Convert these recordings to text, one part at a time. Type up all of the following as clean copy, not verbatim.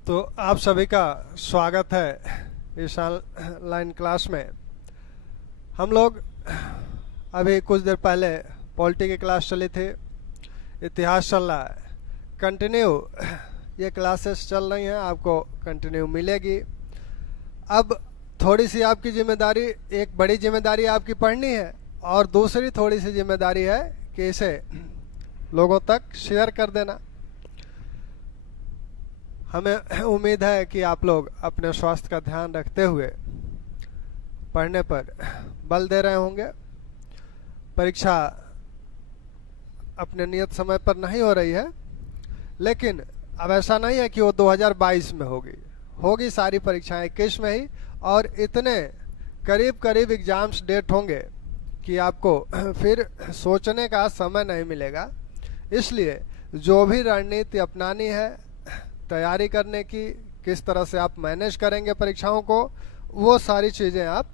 तो आप सभी का स्वागत है इस ऑनलाइन क्लास में। हम लोग अभी कुछ देर पहले पॉलिटी की क्लास चली थी, इतिहास चल रहा है, कंटिन्यू ये क्लासेस चल रही हैं, आपको कंटिन्यू मिलेगी। अब थोड़ी सी आपकी जिम्मेदारी, एक बड़ी जिम्मेदारी आपकी पढ़नी है और दूसरी थोड़ी सी जिम्मेदारी है कि इसे लोगों तक शेयर कर देना। हमें उम्मीद है कि आप लोग अपने स्वास्थ्य का ध्यान रखते हुए पढ़ने पर बल दे रहे होंगे। परीक्षा अपने नियत समय पर नहीं हो रही है, लेकिन अब ऐसा नहीं है कि वो 2022 में होगी सारी परीक्षाएं 21 में ही, और इतने करीब करीब एग्जाम्स डेट होंगे कि आपको फिर सोचने का समय नहीं मिलेगा। इसलिए जो भी रणनीति अपनानी है तैयारी करने की, किस तरह से आप मैनेज करेंगे परीक्षाओं को, वो सारी चीज़ें आप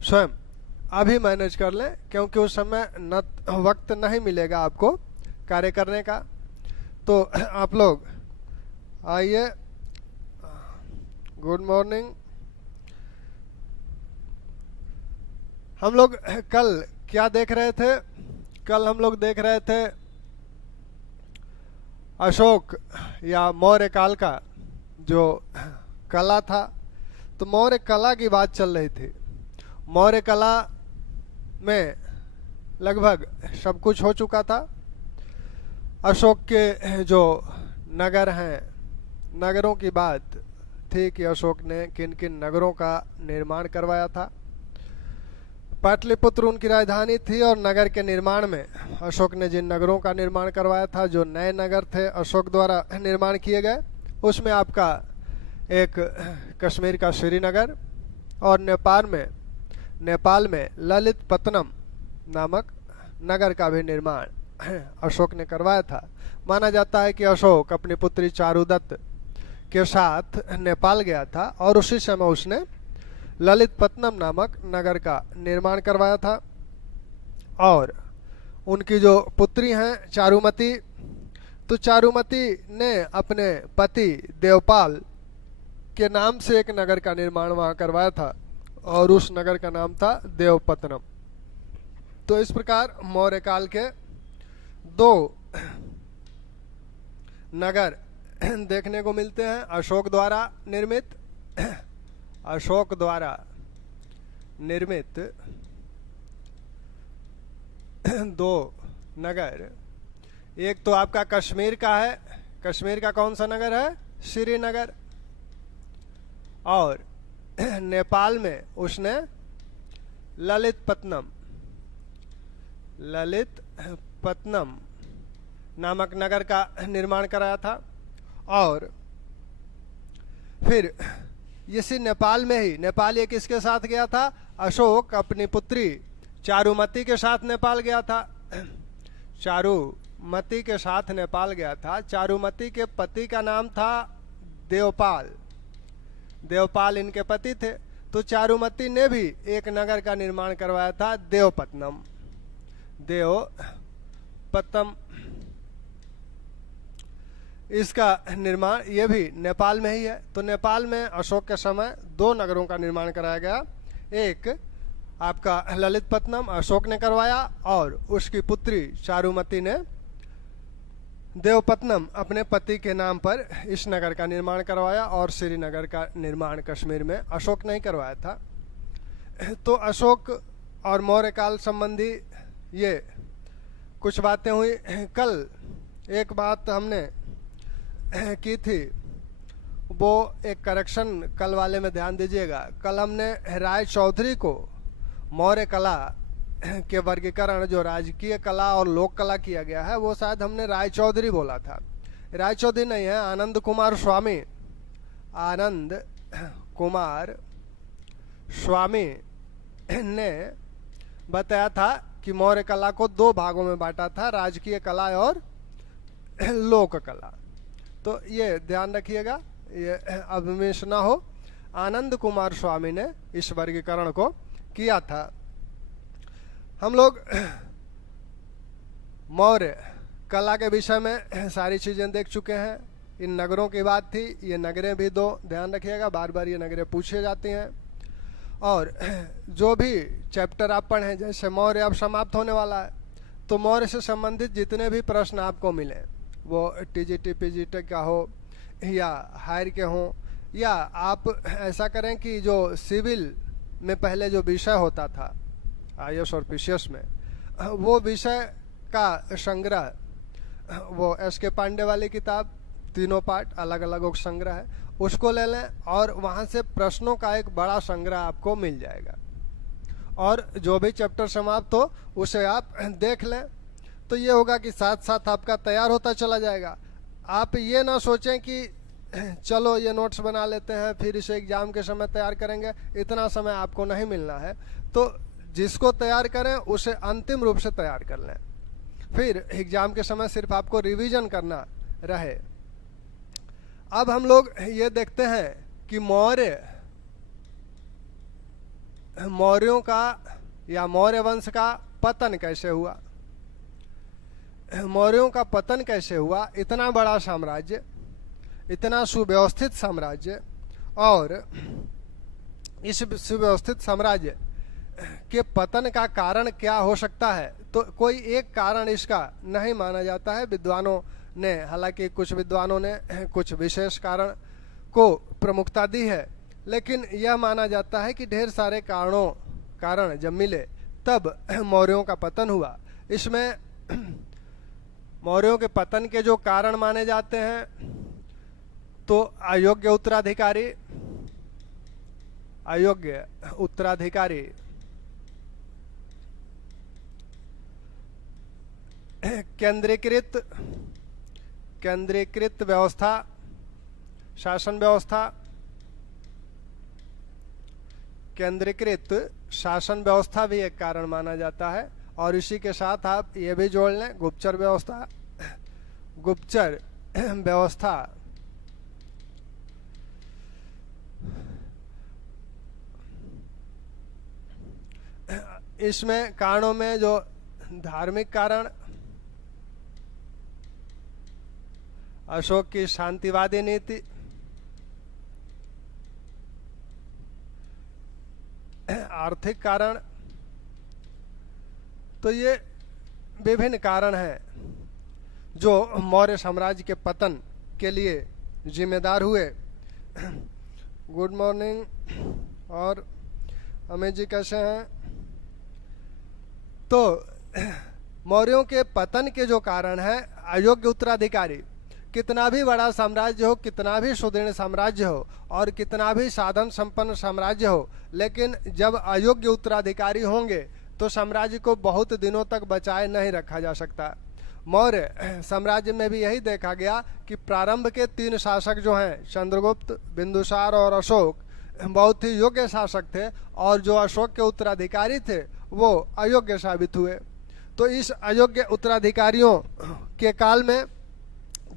स्वयं अभी मैनेज कर लें, क्योंकि उस समय न वक्त नहीं मिलेगा आपको कार्य करने का। तो आप लोग आइए, गुड मॉर्निंग। हम लोग कल क्या देख रहे थे? कल हम लोग देख रहे थे अशोक या मौर्य काल का जो कला था। तो मौर्य कला की बात चल रही थी। मौर्य कला में लगभग सब कुछ हो चुका था। अशोक के जो नगर हैं, नगरों की बात थी कि अशोक ने किन किन नगरों का निर्माण करवाया था। पाटलिपुत्र उनकी राजधानी थी और नगर के निर्माण में अशोक ने जिन नगरों का निर्माण करवाया था, जो नए नगर थे अशोक द्वारा निर्माण किए गए, उसमें आपका एक कश्मीर का श्रीनगर और नेपाल में ललितपत्तनम नामक नगर का भी निर्माण अशोक ने करवाया था। माना जाता है कि अशोक अपनी पुत्री चारुदत्त के साथ नेपाल गया था और उसी समय उसने ललितपत्तनम नामक नगर का निर्माण करवाया था। और उनकी जो पुत्री हैं चारुमती, तो चारुमती ने अपने पति देवपाल के नाम से एक नगर का निर्माण वहाँ करवाया था और उस नगर का नाम था देवपत्तनम। तो इस प्रकार मौर्य काल के दो नगर देखने को मिलते हैं, अशोक द्वारा निर्मित दो नगर। एक तो आपका कश्मीर का है, कश्मीर का कौन सा नगर है? श्रीनगर। और नेपाल में उसने ललितपत्तनम नामक नगर का निर्माण कराया था। और फिर इसी नेपाल में ही, नेपाल ये किसके साथ गया था? अशोक अपनी पुत्री चारुमती के साथ नेपाल गया था। चारुमती के साथ नेपाल गया था। चारुमती के पति का नाम था देवपाल इनके पति थे। तो चारुमती ने भी एक नगर का निर्माण करवाया था, देवपत्तनम। इसका निर्माण ये भी नेपाल में ही है। तो नेपाल में अशोक के समय दो नगरों का निर्माण कराया गया। एक आपका ललितपत्तनम अशोक ने करवाया और उसकी पुत्री चारुमती ने देवपत्तनम अपने पति के नाम पर इस नगर का निर्माण करवाया। और श्रीनगर का निर्माण कश्मीर में अशोक ने ही करवाया था। तो अशोक और मौर्य काल संबंधी ये कुछ बातें हुई। कल एक बात हमने की थी, वो एक करेक्शन कल वाले में ध्यान दीजिएगा। कल हमने राय चौधरी को मौर्य कला के वर्गीकरण, जो राजकीय कला और लोक कला किया गया है, वो शायद हमने राय चौधरी बोला था। राय चौधरी नहीं है, आनंद कुमार स्वामी ने बताया था कि मौर्य कला को दो भागों में बांटा था, राजकीय कला और लोक कला। तो ये ध्यान रखिएगा, ये अभिमिश ना हो। आनंद कुमार स्वामी ने इस वर्गीकरण को किया था। हम लोग मौर्य कला के विषय में सारी चीजें देख चुके हैं। इन नगरों की बात थी। ये नगरें भी दो, ध्यान रखिएगा, बार बार ये नगरें पूछे जाती हैं। और जो भी चैप्टर आप पढ़ें, जैसे मौर्य अब समाप्त होने वाला है, तो मौर्य से संबंधित जितने भी प्रश्न आपको मिले, वो टीजीटी पीजीटी का हो या हायर के हों, या आप ऐसा करें कि जो सिविल में पहले जो विषय होता था आईएएस और पीसीएस में, वो विषय का संग्रह, वो एस.के. पांडे वाली किताब, तीनों पार्ट अलग अलग एक संग्रह है, उसको ले लें और वहाँ से प्रश्नों का एक बड़ा संग्रह आपको मिल जाएगा। और जो भी चैप्टर समाप्त हो उसे आप देख लें, तो ये होगा कि साथ साथ आपका तैयार होता चला जाएगा। आप ये ना सोचें कि चलो ये नोट्स बना लेते हैं फिर इसे एग्ज़ाम के समय तैयार करेंगे, इतना समय आपको नहीं मिलना है। तो जिसको तैयार करें उसे अंतिम रूप से तैयार कर लें, फिर एग्ज़ाम के समय सिर्फ आपको रिवीजन करना रहे। अब हम लोग ये देखते हैं कि मौर्यों का या मौर्य वंश का पतन कैसे हुआ। मौर्यों का पतन कैसे हुआ? इतना बड़ा साम्राज्य, इतना सुव्यवस्थित साम्राज्य, और इस सुव्यवस्थित साम्राज्य के पतन का कारण क्या हो सकता है? तो कोई एक कारण इसका नहीं माना जाता है विद्वानों ने। हालांकि कुछ विद्वानों ने कुछ विशेष कारण को प्रमुखता दी है, लेकिन यह माना जाता है कि ढेर सारे कारण जब मिले तब मौर्यों का पतन हुआ। इसमें मौर्यों के पतन के जो कारण माने जाते हैं, तो अयोग्य उत्तराधिकारी, केंद्रीकृत व्यवस्था, शासन व्यवस्था, केंद्रीकृत शासन व्यवस्था भी एक कारण माना जाता है। और इसी के साथ आप ये भी जोड़ लें गुप्तचर व्यवस्था। इसमें कारणों में जो धार्मिक कारण, अशोक की शांतिवादी नीति, आर्थिक कारण, तो ये विभिन्न कारण हैं जो मौर्य साम्राज्य के पतन के लिए जिम्मेदार हुए। गुड मॉर्निंग, और अमित जी कैसे हैं? तो मौर्यों के पतन के जो कारण है, अयोग्य उत्तराधिकारी, कितना भी बड़ा साम्राज्य हो, कितना भी सुदृढ़ साम्राज्य हो और कितना भी साधन संपन्न साम्राज्य हो, लेकिन जब अयोग्य उत्तराधिकारी होंगे तो साम्राज्य को बहुत दिनों तक बचाए नहीं रखा जा सकता। मौर्य साम्राज्य में भी यही देखा गया कि प्रारंभ के 3 शासक जो हैं, चंद्रगुप्त, बिंदुसार और अशोक, बहुत ही योग्य शासक थे, और जो अशोक के उत्तराधिकारी थे वो अयोग्य साबित हुए। तो इस अयोग्य उत्तराधिकारियों के काल में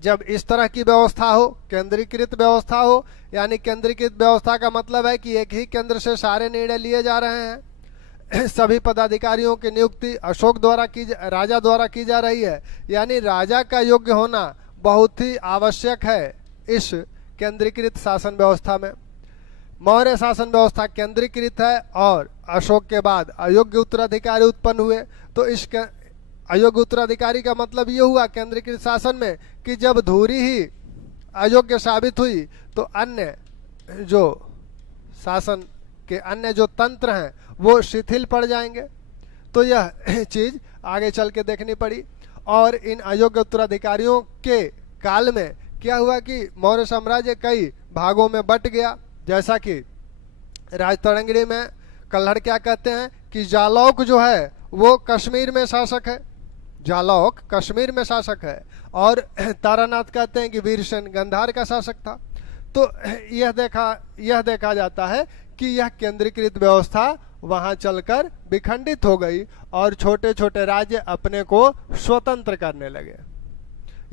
जब इस तरह की व्यवस्था हो, केंद्रीकृत व्यवस्था हो, यानी केंद्रीकृत व्यवस्था का मतलब है कि एक ही केंद्र से सारे निर्णय लिए जा रहे हैं, सभी पदाधिकारियों की नियुक्ति अशोक द्वारा राजा द्वारा की जा रही है, यानी राजा का योग्य होना बहुत ही आवश्यक है इस केंद्रीकृत शासन व्यवस्था में। मौर्य शासन व्यवस्था केंद्रीकृत है और अशोक के बाद अयोग्य उत्तराधिकारी उत्पन्न हुए। तो इस अयोग्य उत्तराधिकारी का मतलब ये हुआ केंद्रीकृत शासन में कि जब धुरी ही अयोग्य साबित हुई तो अन्य जो शासन के अन्य जो तंत्र हैं वो शिथिल पड़ जाएंगे। तो यह चीज आगे चल के देखनी पड़ी। और इन अयोग्य उत्तराधिकारियों के काल में क्या हुआ कि मौर्य साम्राज्य कई भागों में बट गया। जैसा कि राजतरंगिणी में कल्हड़ क्या कहते हैं कि जालौक जो है वो कश्मीर में शासक है, जालौक कश्मीर में शासक है, और तारानाथ कहते हैं कि वीरसेन गांधार का शासक था। तो यह देखा जाता है कि यह केंद्रीकृत व्यवस्था वहां चलकर विखंडित हो गई और छोटे छोटे राज्य अपने को स्वतंत्र करने लगे,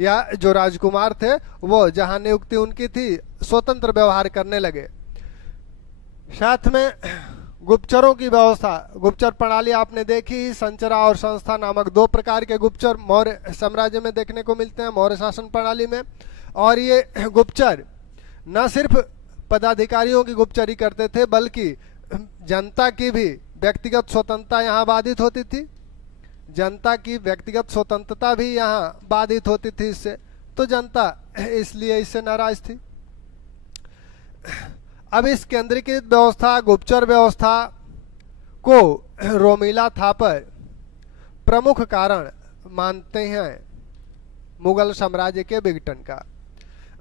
या जो राजकुमार थे वो जहां नियुक्ति उनकी थी स्वतंत्र व्यवहार करने लगे। साथ में गुप्तचरों की व्यवस्था, गुप्तचर प्रणाली आपने देखी। संचरा और संस्था नामक 2 प्रकार के गुप्तचर मौर्य साम्राज्य में देखने को मिलते हैं, मौर्य शासन प्रणाली में। और ये गुप्तचर न सिर्फ पदाधिकारियों की गुप्तचरी करते थे बल्कि जनता की भी व्यक्तिगत स्वतंत्रता यहाँ बाधित होती थी, जनता की व्यक्तिगत स्वतंत्रता भी यहाँ बाधित होती थी इससे, तो जनता इसलिए इससे नाराज थी। अब इस केंद्रीकृत व्यवस्था, गुप्तचर व्यवस्था को रोमिला थापर प्रमुख कारण मानते हैं मुगल साम्राज्य के विघटन का।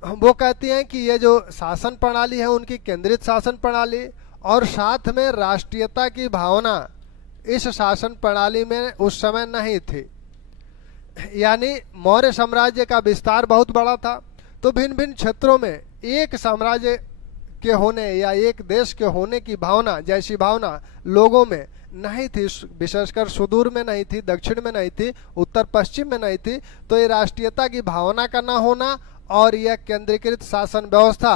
वो कहती हैं कि ये जो शासन प्रणाली है उनकी केंद्रित शासन प्रणाली और साथ में राष्ट्रीयता की भावना इस शासन प्रणाली में उस समय नहीं थी। यानी मौर्य साम्राज्य का विस्तार बहुत बड़ा था, तो भिन्न भिन्न क्षेत्रों में एक साम्राज्य के होने या एक देश के होने की भावना जैसी भावना लोगों में नहीं थी, विशेषकर सुदूर में नहीं थी, दक्षिण में नहीं थी, उत्तर पश्चिम में नहीं थी। तो ये राष्ट्रीयता की भावना का न होना और यह केंद्रीकृत शासन व्यवस्था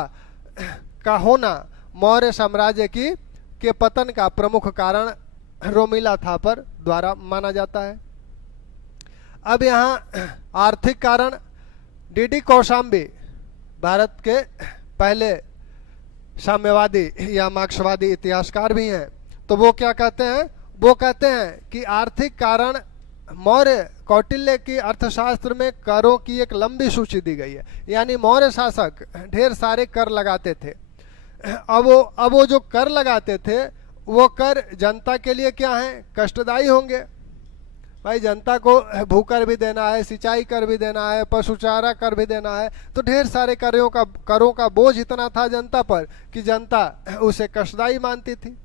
का होना मौर्य साम्राज्य के पतन का प्रमुख कारण रोमिला थापर द्वारा माना जाता है। अब यहाँ आर्थिक कारण, डीडी कौशाम्बी भारत के पहले साम्यवादी या मार्क्सवादी इतिहासकार भी हैं, तो वो क्या कहते हैं? वो कहते हैं कि आर्थिक कारण मौर्य कौटिल्य की अर्थशास्त्र में करों की एक लंबी सूची दी गई है। यानी मौर्य शासक ढेर सारे कर लगाते थे। अब वो जो कर लगाते थे वो कर जनता के लिए क्या है? कष्टदायी होंगे। भाई जनता को भूकर भी देना है, सिंचाई कर भी देना है, पशु चारा कर भी देना है, तो ढेर सारे करों का बोझ इतना था जनता पर कि जनता उसे कष्टदायी मानती थी।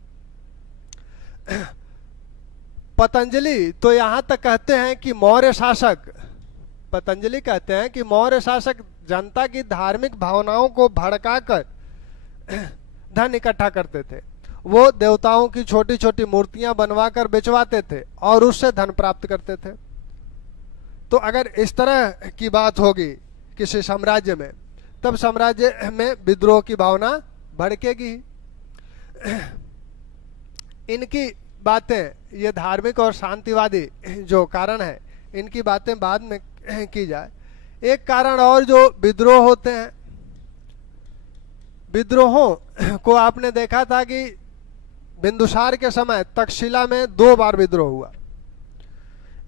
पतंजलि तो यहाँ तक कहते हैं कि पतंजलि कहते हैं कि मौर्य शासक जनता की धार्मिक भावनाओं को भड़काकर धन इकट्ठा करते थे। वो देवताओं की छोटी छोटी मूर्तियां बनवाकर बेचवाते थे और उससे धन प्राप्त करते थे। तो अगर इस तरह की बात होगी किसी साम्राज्य में, तब साम्राज्य में विद्रोह की भावना भड़केगी। इनकी बातें, ये धार्मिक और शांतिवादी जो कारण है, इनकी बातें बाद में की जाए। एक कारण और जो विद्रोह होते हैं, विद्रोहों को आपने देखा था कि बिंदुसार के समय तक्षशिला में 2 बार विद्रोह हुआ।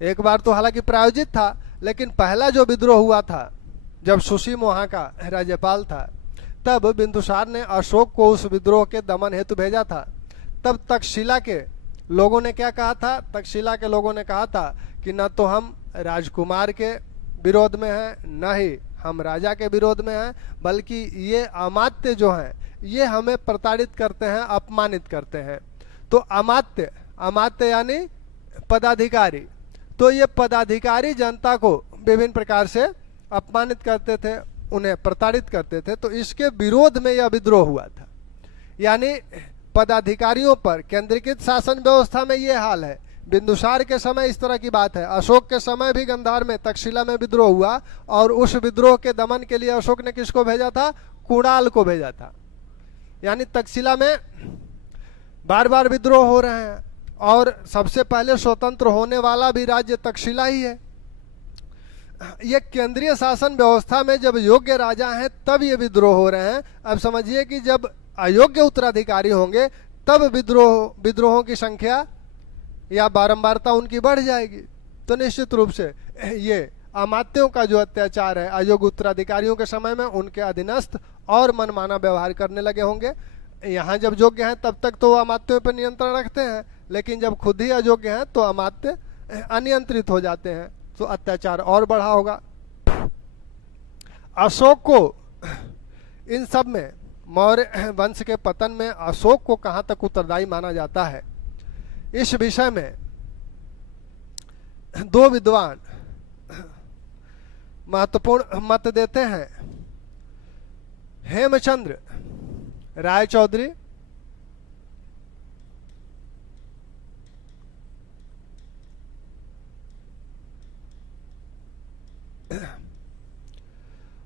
एक बार तो हालांकि प्रायोजित था, लेकिन पहला जो विद्रोह हुआ था जब सुसीम वहां का राज्यपाल था, तब बिंदुसार ने अशोक को उस विद्रोह के दमन हेतु भेजा था। तब तक्षशिला के लोगों ने क्या कहा था? तक्षशिला के लोगों ने कहा था कि न तो हम राजकुमार के विरोध में हैं, न ही हम राजा के विरोध में हैं, बल्कि ये अमात्य जो हैं ये हमें प्रताड़ित करते हैं, अपमानित करते हैं। तो अमात्य यानी पदाधिकारी, तो ये पदाधिकारी जनता को विभिन्न प्रकार से अपमानित करते थे, उन्हें प्रताड़ित करते थे। तो इसके विरोध में यह विद्रोह हुआ था। यानी पदाधिकारियों पर केंद्रीकृत शासन व्यवस्था में ये हाल है। बिंदुसार के समय इस तरह की बात है। अशोक के समय भी गंधार में तक्षशिला में विद्रोह हुआ और उस विद्रोह के दमन के लिए अशोक ने किसको भेजा था? कुणाल को भेजा था। यानी तक्षशिला में बार बार विद्रोह हो रहे हैं और सबसे पहले स्वतंत्र होने वाला भी राज्य तक्षशिला ही है। ये केंद्रीय शासन व्यवस्था में जब योग्य राजा हैं तब ये विद्रोह हो रहे हैं। अब समझिए कि जब अयोग्य उत्तराधिकारी होंगे तब विद्रोहों की संख्या या बारंबारता उनकी बढ़ जाएगी। तो निश्चित रूप से ये अमात्यों का जो अत्याचार है अयोग्य उत्तराधिकारियों के समय में, उनके अधीनस्थ और मनमाना व्यवहार करने लगे होंगे। यहाँ जब योग्य हैं तब तक तो अमात्यों पर नियंत्रण रखते हैं, लेकिन जब खुद ही अयोग्य हैं तो अमात्य अनियंत्रित हो जाते हैं, तो अत्याचार और बढ़ा होगा। अशोक को इन सब में, मौर्य वंश के पतन में अशोक को कहाँ तक उत्तरदायी माना जाता है, इस विषय में 2 विद्वान महत्वपूर्ण मत देते हैं। हेमचंद्र राय चौधरी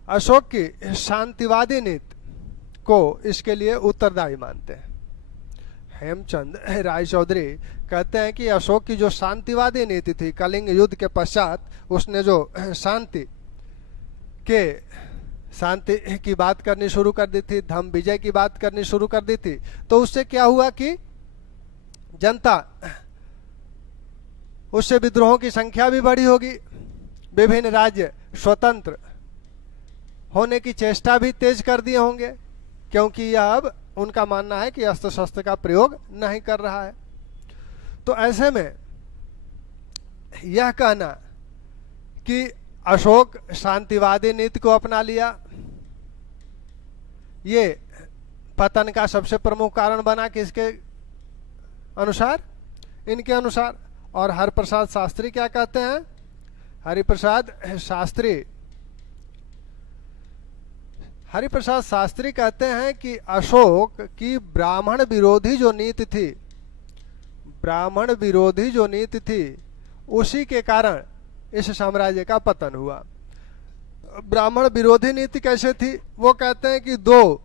अशोक की शांतिवादी नीति को इसके लिए उत्तरदायी मानते हैं। हेमचंद राय चौधरी कहते हैं कि अशोक की जो शांतिवादी नीति थी, कलिंग युद्ध के पश्चात उसने जो शांति के शांति की बात करनी शुरू कर दी थी, धर्म विजय की बात करनी शुरू कर दी थी, तो उससे क्या हुआ कि जनता, उससे विद्रोहों की संख्या भी बढ़ी होगी, विभिन्न राज्य स्वतंत्र होने की चेष्टा भी तेज कर दिए होंगे, क्योंकि यह अब उनका मानना है कि अस्त्र शस्त्र का प्रयोग नहीं कर रहा है। तो ऐसे में यह कहना कि अशोक शांतिवादी नीति को अपना लिया, ये पतन का सबसे प्रमुख कारण बना, किसके अनुसार? इनके अनुसार। और हरिप्रसाद शास्त्री क्या कहते हैं? हरिप्रसाद शास्त्री कहते हैं कि अशोक की ब्राह्मण विरोधी जो नीति थी, ब्राह्मण विरोधी जो नीति थी, उसी के कारण इस साम्राज्य का पतन हुआ। ब्राह्मण विरोधी नीति कैसे थी? वो कहते हैं कि दो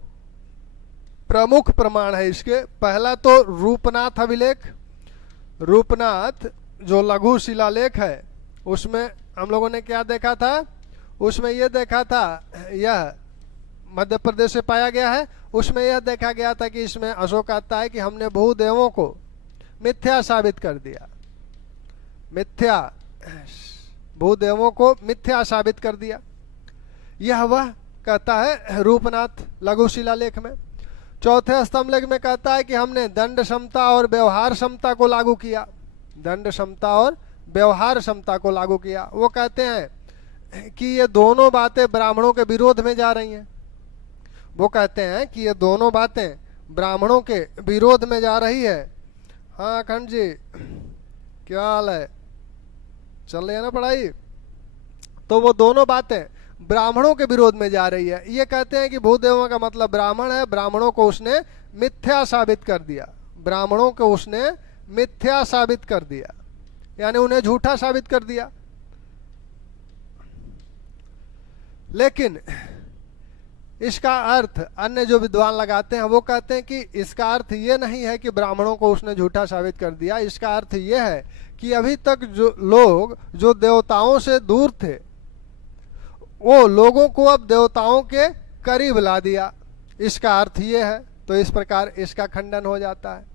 प्रमुख प्रमाण है इसके। पहला तो रूपनाथ अभिलेख, रूपनाथ जो लघु शिलालेख है, उसमें हम लोगों ने क्या देखा था? उसमें यह देखा था, यह मध्य प्रदेश से पाया गया है, उसमें यह देखा गया था कि इसमें अशोक कहता है कि हमने भूदेवों को मिथ्या साबित कर दिया, मिथ्या, भूदेवों को मिथ्या साबित कर दिया। यह वह कहता है रूपनाथ लघु शिलालेख में। चौथे स्तंभलेख में कहता है कि हमने दंड समता और व्यवहार समता को लागू किया, दंड समता और व्यवहार समता को लागू किया। वो कहते हैं कि ये दोनों बातें ब्राह्मणों के विरोध में जा रही हैं। वो कहते हैं कि ये दोनों बातें ब्राह्मणों के विरोध में जा रही है। हाँ अखंड जी, क्या हाल है? चल रही है ना पढ़ाई? तो वो दोनों बातें ब्राह्मणों के विरोध में जा रही है। ये कहते हैं कि भूदेवों का मतलब ब्राह्मण है, ब्राह्मणों को उसने मिथ्या साबित कर दिया, ब्राह्मणों को उसने मिथ्या साबित कर दिया, यानी उन्हें झूठा साबित कर दिया। लेकिन इसका अर्थ अन्य जो विद्वान लगाते हैं वो कहते हैं कि इसका अर्थ ये नहीं है कि ब्राह्मणों को उसने झूठा साबित कर दिया। इसका अर्थ ये है कि अभी तक जो लोग जो देवताओं से दूर थे, वो लोगों को अब देवताओं के करीब ला दिया, इसका अर्थ ये है। तो इस प्रकार इसका खंडन हो जाता है।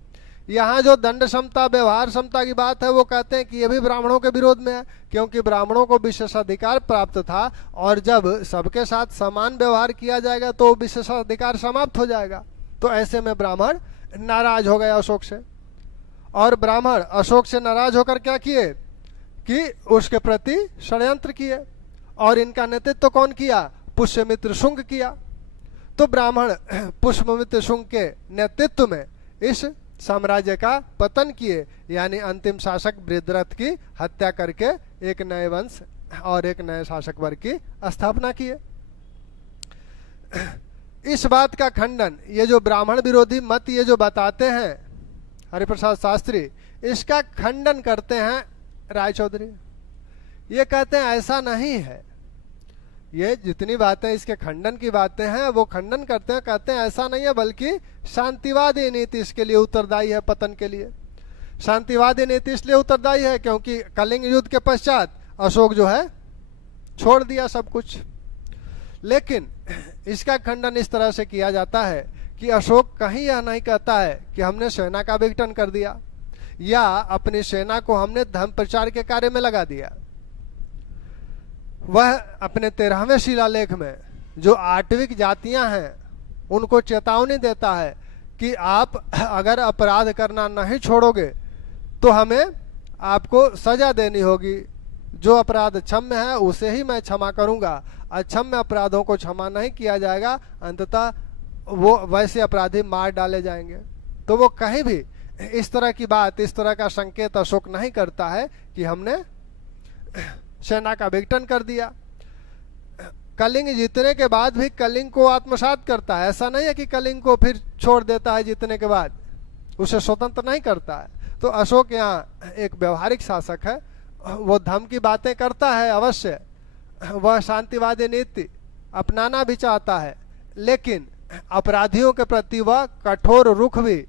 यहाँ जो दंड समता व्यवहार समता की बात है, वो कहते हैं कि ये भी ब्राह्मणों के विरोध में है, क्योंकि ब्राह्मणों को विशेषाधिकार प्राप्त था, और जब सबके साथ समान व्यवहार किया जाएगा तो विशेषाधिकार समाप्त हो जाएगा। तो ऐसे में ब्राह्मण नाराज हो गए अशोक से, और ब्राह्मण अशोक से नाराज होकर क्या किए कि उसके प्रति षड्यंत्र किए। और इनका नेतृत्व कौन किया? पुष्यमित्र शुंग किया। तो ब्राह्मण पुष्यमित्र शुंग के नेतृत्व में इस साम्राज्य का पतन किए, यानी अंतिम शासक बृहद्रथ की हत्या करके एक नए वंश और एक नए शासक वर्ग की स्थापना किए। इस बात का खंडन ये जो ब्राह्मण विरोधी मत ये जो बताते हैं हरिप्रसाद शास्त्री, इसका खंडन करते हैं राय चौधरी। ये कहते हैं ऐसा नहीं है, ये जितनी बातें इसके खंडन की बातें हैं वो खंडन करते हैं, कहते हैं ऐसा नहीं है, बल्कि शांतिवादी नीति इसके लिए उत्तरदायी है, पतन के लिए। शांतिवादी नीति इसलिए उत्तरदायी है क्योंकि कलिंग युद्ध के पश्चात अशोक जो है छोड़ दिया सब कुछ। लेकिन इसका खंडन इस तरह से किया जाता है कि अशोक कहीं यह नहीं कहता है कि हमने सेना का विघटन कर दिया या अपनी सेना को हमने धर्म प्रचार के कार्य में लगा दिया। वह अपने 13वें शिलालेख में जो आटविक जातियां हैं उनको चेतावनी देता है कि आप अगर अपराध करना नहीं छोड़ोगे तो हमें आपको सजा देनी होगी। जो अपराध क्षम्य है उसे ही मैं क्षमा करूंगा, अक्षम्य अपराधों को क्षमा नहीं किया जाएगा, अंततः वो वैसे अपराधी मार डाले जाएंगे। तो वो कहीं भी इस तरह की बात, इस तरह का संकेत अशोक नहीं करता है कि हमने सेना का विघटन कर दिया। कलिंग जीतने के बाद भी कलिंग को आत्मसात करता है, ऐसा नहीं है कि कलिंग को फिर छोड़ देता है जीतने के बाद, उसे स्वतंत्र नहीं करता है। तो अशोक यहाँ एक व्यवहारिक शासक है, वो धर्म की बातें करता है अवश्य, वह शांतिवादी नीति अपनाना भी चाहता है, लेकिन अपराधियों के प्रति वह कठोर रुख भी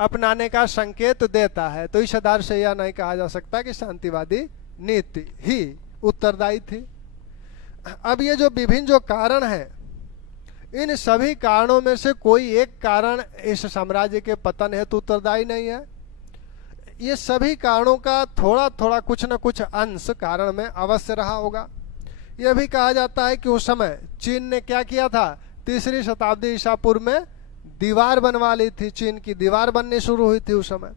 अपनाने का संकेत देता है। तो इस आधार से यह नहीं कहा जा सकता कि शांतिवादी नीति ही उत्तरदायी थी। अब ये जो विभिन्न जो कारण है, इन सभी कारणों में से कोई एक कारण इस साम्राज्य के पतन हेतु उत्तरदायी नहीं है। ये सभी कारणों का थोड़ा थोड़ा कुछ न कुछ अंश कारण में अवश्य रहा होगा। यह भी कहा जाता है कि उस समय चीन ने क्या किया था, 3री शताब्दी ईसा पूर्व में दीवार बनवा ली थी। चीन की दीवार बननी शुरू हुई थी उस समय।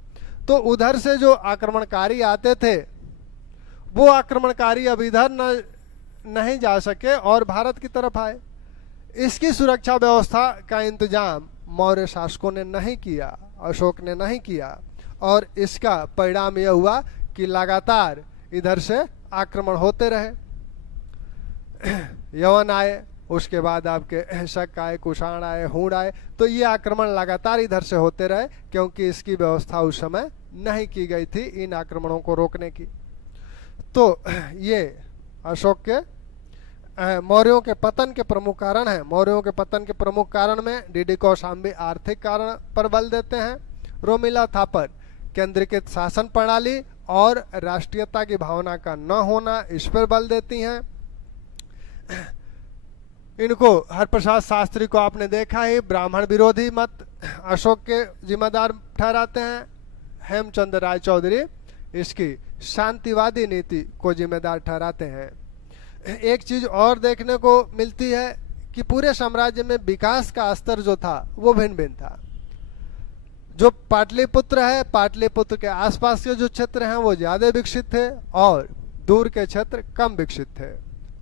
तो उधर से जो आक्रमणकारी आते थे, वो आक्रमणकारी अब इधर नहीं जा सके और भारत की तरफ आए। इसकी सुरक्षा व्यवस्था का इंतजाम मौर्य शासकों ने नहीं किया, अशोक ने नहीं किया, और इसका परिणाम यह हुआ कि लगातार इधर से आक्रमण होते रहे। यवन आए, उसके बाद आपके शक आए, कुषाण आए, हूण आए, तो ये आक्रमण लगातार इधर से होते रहे, क्योंकि इसकी व्यवस्था उस समय नहीं की गई थी इन आक्रमणों को रोकने की। तो ये अशोक के मौर्यों के पतन के प्रमुख कारण है। मौर्यों के पतन के प्रमुख कारण में डीडी कौशाम्बी आर्थिक कारण पर बल देते हैं, रोमिला थापर केंद्रीकृत शासन प्रणाली और राष्ट्रीयता की भावना का न होना, इस पर बल देती हैं। इनको हरप्रसाद शास्त्री को आपने देखा ही ब्राह्मण विरोधी मत अशोक के जिम्मेदार ठहराते हैं। हेमचंद्र राय चौधरी इसकी शांतिवादी नीति को जिम्मेदार ठहराते हैं। एक चीज और देखने को मिलती है कि पूरे साम्राज्य में विकास का स्तर जो था वो भिन्न भिन्न था। जो पाटलिपुत्र है, पाटलिपुत्र के आसपास के जो क्षेत्र हैं वो ज्यादा विकसित थे और दूर के क्षेत्र कम विकसित थे,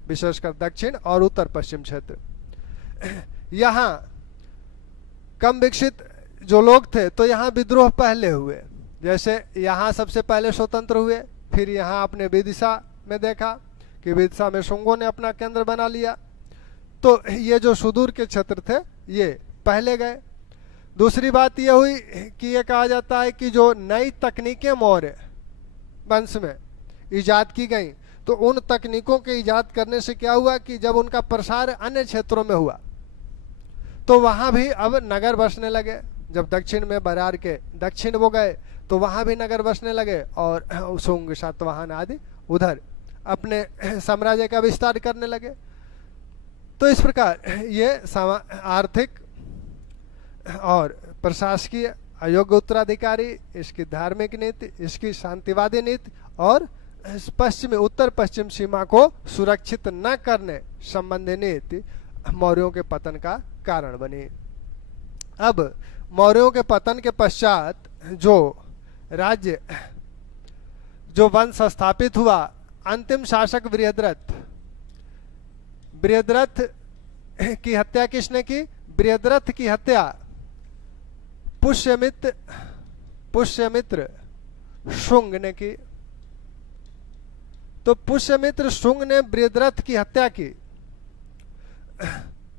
विशेषकर दक्षिण और उत्तर पश्चिम क्षेत्र। यहाँ कम विकसित जो लोग थे तो यहाँ विद्रोह पहले हुए। जैसे यहाँ सबसे पहले स्वतंत्र हुए, फिर यहाँ आपने विदिशा में देखा कि विदिशा में शुंगों ने अपना केंद्र बना लिया। तो ये जो सुदूर के क्षेत्र थे ये पहले गए। दूसरी बात यह हुई कि ये कहा जाता है कि जो नई तकनीकें मौर्य वंश में ईजाद की गई, तो उन तकनीकों के ईजाद करने से क्या हुआ कि जब उनका प्रसार अन्य क्षेत्रों में हुआ तो वहां भी अब नगर बसने लगे। जब दक्षिण में बरार के दक्षिण वो गए तो वहां भी नगर बसने लगे और शुंग, सातवाहन आदि उधर अपने साम्राज्य का विस्तार करने लगे। तो इस प्रकार ये आर्थिक और प्रशासकीय अयोग्य उत्तराधिकारी, इसकी धार्मिक नीति, इसकी शांतिवादी नीति और पश्चिमी उत्तर पश्चिम सीमा को सुरक्षित न करने संबंधी नीति मौर्यों के पतन का कारण बनी। अब मौर्यों के पतन के पश्चात जो राज्य, जो वंश स्थापित हुआ, अंतिम शासक बृहद्रथ। बृहद्रथ की हत्या किसने की? बृहद्रथ की हत्या पुष्यमित्र शुंग ने की। तो पुष्यमित्र शुंग ने बृहद्रथ की हत्या की।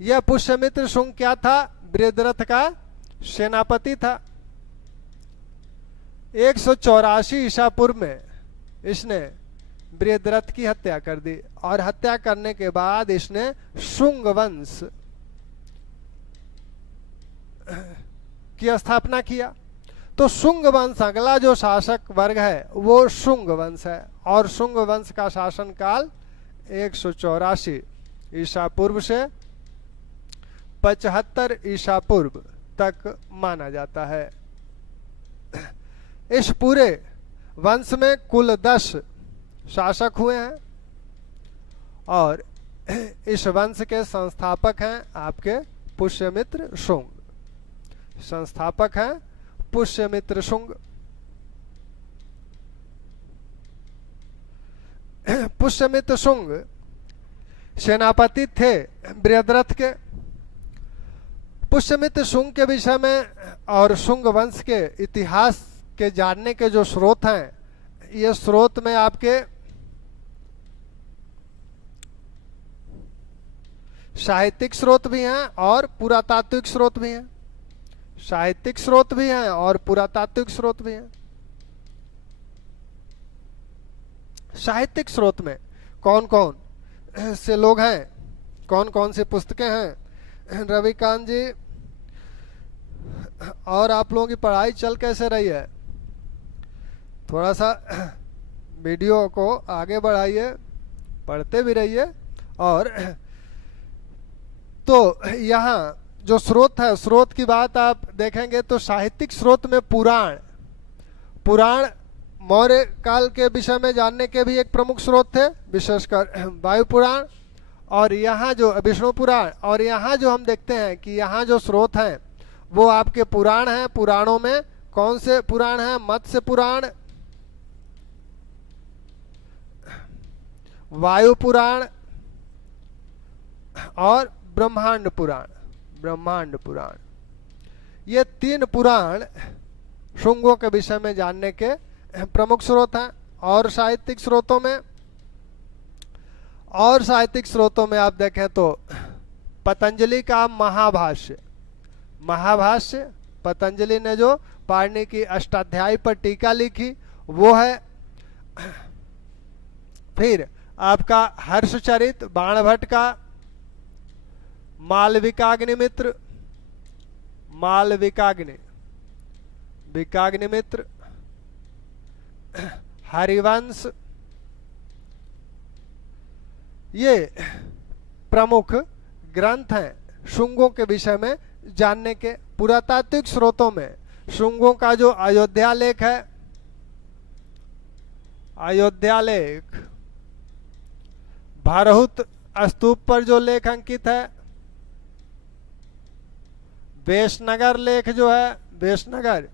यह पुष्यमित्र शुंग क्या था? बृहद्रथ का सेनापति था। 184 ईसा पूर्व में इसने बृहद्रथ की हत्या कर दी और हत्या करने के बाद इसने शुंग वंश की स्थापना किया। तो शुंग वंश, अगला जो शासक वर्ग है वो शुंग वंश है और शुंग वंश का शासन काल 184 ईसा पूर्व से 75 ईसा पूर्व तक माना जाता है। इस पूरे वंश में कुल 10 शासक हुए हैं और इस वंश के संस्थापक हैं आपके पुष्यमित्र शुंग। संस्थापक हैं पुष्यमित्र शुंग। पुष्यमित्र शुंग सेनापति थे बृहद्रथ के। पुष्यमित्र शुंग के विषय में और शुंग वंश के इतिहास के जानने के जो स्रोत हैं, ये स्रोत में आपके साहित्यिक स्रोत भी हैं और पुरातात्विक स्रोत भी हैं। साहित्यिक स्रोत भी हैं और पुरातात्विक स्रोत भी हैं। साहित्यिक स्रोत में कौन कौन से लोग हैं, कौन कौन सी पुस्तकें हैं? रविकांत जी, और आप लोगों की पढ़ाई चल कैसे रही है? थोड़ा सा वीडियो को आगे बढ़ाइए, पढ़ते भी रहिए और तो यहाँ जो स्रोत है, स्रोत की बात आप देखेंगे तो साहित्यिक स्रोत में पुराण मौर्य काल के विषय में जानने के भी एक प्रमुख स्रोत थे, विशेषकर वायु पुराण और यहाँ जो विष्णु पुराण। और यहाँ जो हम देखते हैं कि यहाँ जो स्रोत हैं वो आपके पुराण हैं। पुराणों में कौन से पुराण हैं? मत्स्य पुराण, वायु पुराण और ब्रह्मांड पुराण। ये 3 पुराण शुंगों के विषय में जानने के प्रमुख स्रोत हैं। और साहित्यिक स्रोतों में आप देखें तो पतंजलि का महाभाष्य, पतंजलि ने जो पाणिनि की अष्टाध्यायी पर टीका लिखी वो है। फिर आपका हर्षचरित बाणभट्ट का, विकाग्निमित्र, हरिवंश, ये प्रमुख ग्रंथ हैं शुंगों के विषय में जानने के। पुरातात्विक स्रोतों में शुंगों का जो अयोध्या लेख है, भारहुत स्तूप पर जो लेख अंकित है, वेशनगर लेख जो है, वेशनगर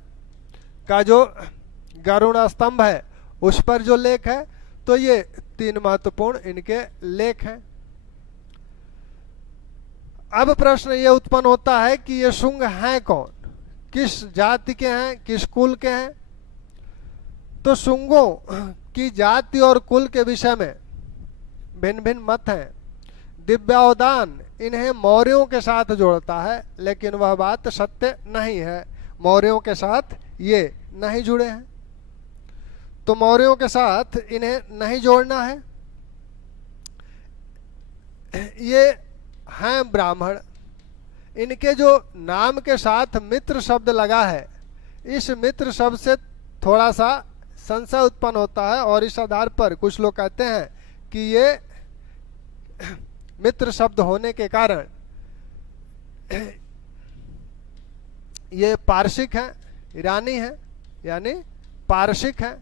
का जो गरुड़ स्तंभ है उस पर जो लेख है, तो ये 3 महत्वपूर्ण इनके लेख हैं। अब प्रश्न ये उत्पन्न होता है कि ये शुंग हैं कौन, किस जाति के हैं, किस कुल के हैं? तो शुंगों की जाति और कुल के विषय में भिन्न भिन्न मत हैं। दिव्यावदान इन्हें मौर्यों के साथ जोड़ता है, लेकिन वह बात सत्य नहीं है। मौर्यों के साथ ये नहीं जुड़े हैं, तो मौर्यों के साथ इन्हें नहीं जोड़ना है। ये हैं ब्राह्मण। इनके जो नाम के साथ मित्र शब्द लगा है, इस मित्र शब्द से थोड़ा सा संशय उत्पन्न होता है और इस आधार पर कुछ लोग कहते हैं कि ये मित्र शब्द होने के कारण ये पारसिक हैं, ईरानी हैं, यानी पारसिक हैं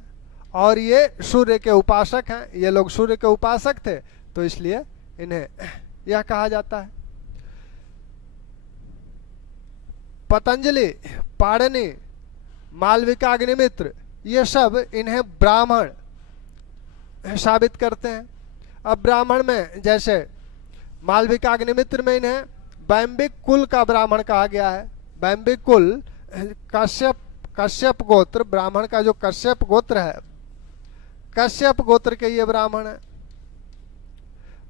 और ये सूर्य के उपासक हैं। ये लोग सूर्य के उपासक थे, तो इसलिए इन्हें यह कहा जाता है। पतंजलि, पाणिनि, मालविका, अग्निमित्र, ये सब इन्हें ब्राह्मण साबित करते हैं। अब ब्राह्मण में जैसे मालविका, अग्निमित्र में इन्हें वैम्बिक कुल का ब्राह्मण कहा गया है। वैम्बिक कुल कश्यप गोत्र, ब्राह्मण का जो कश्यप गोत्र है, कश्यप गोत्र के ये ब्राह्मण है।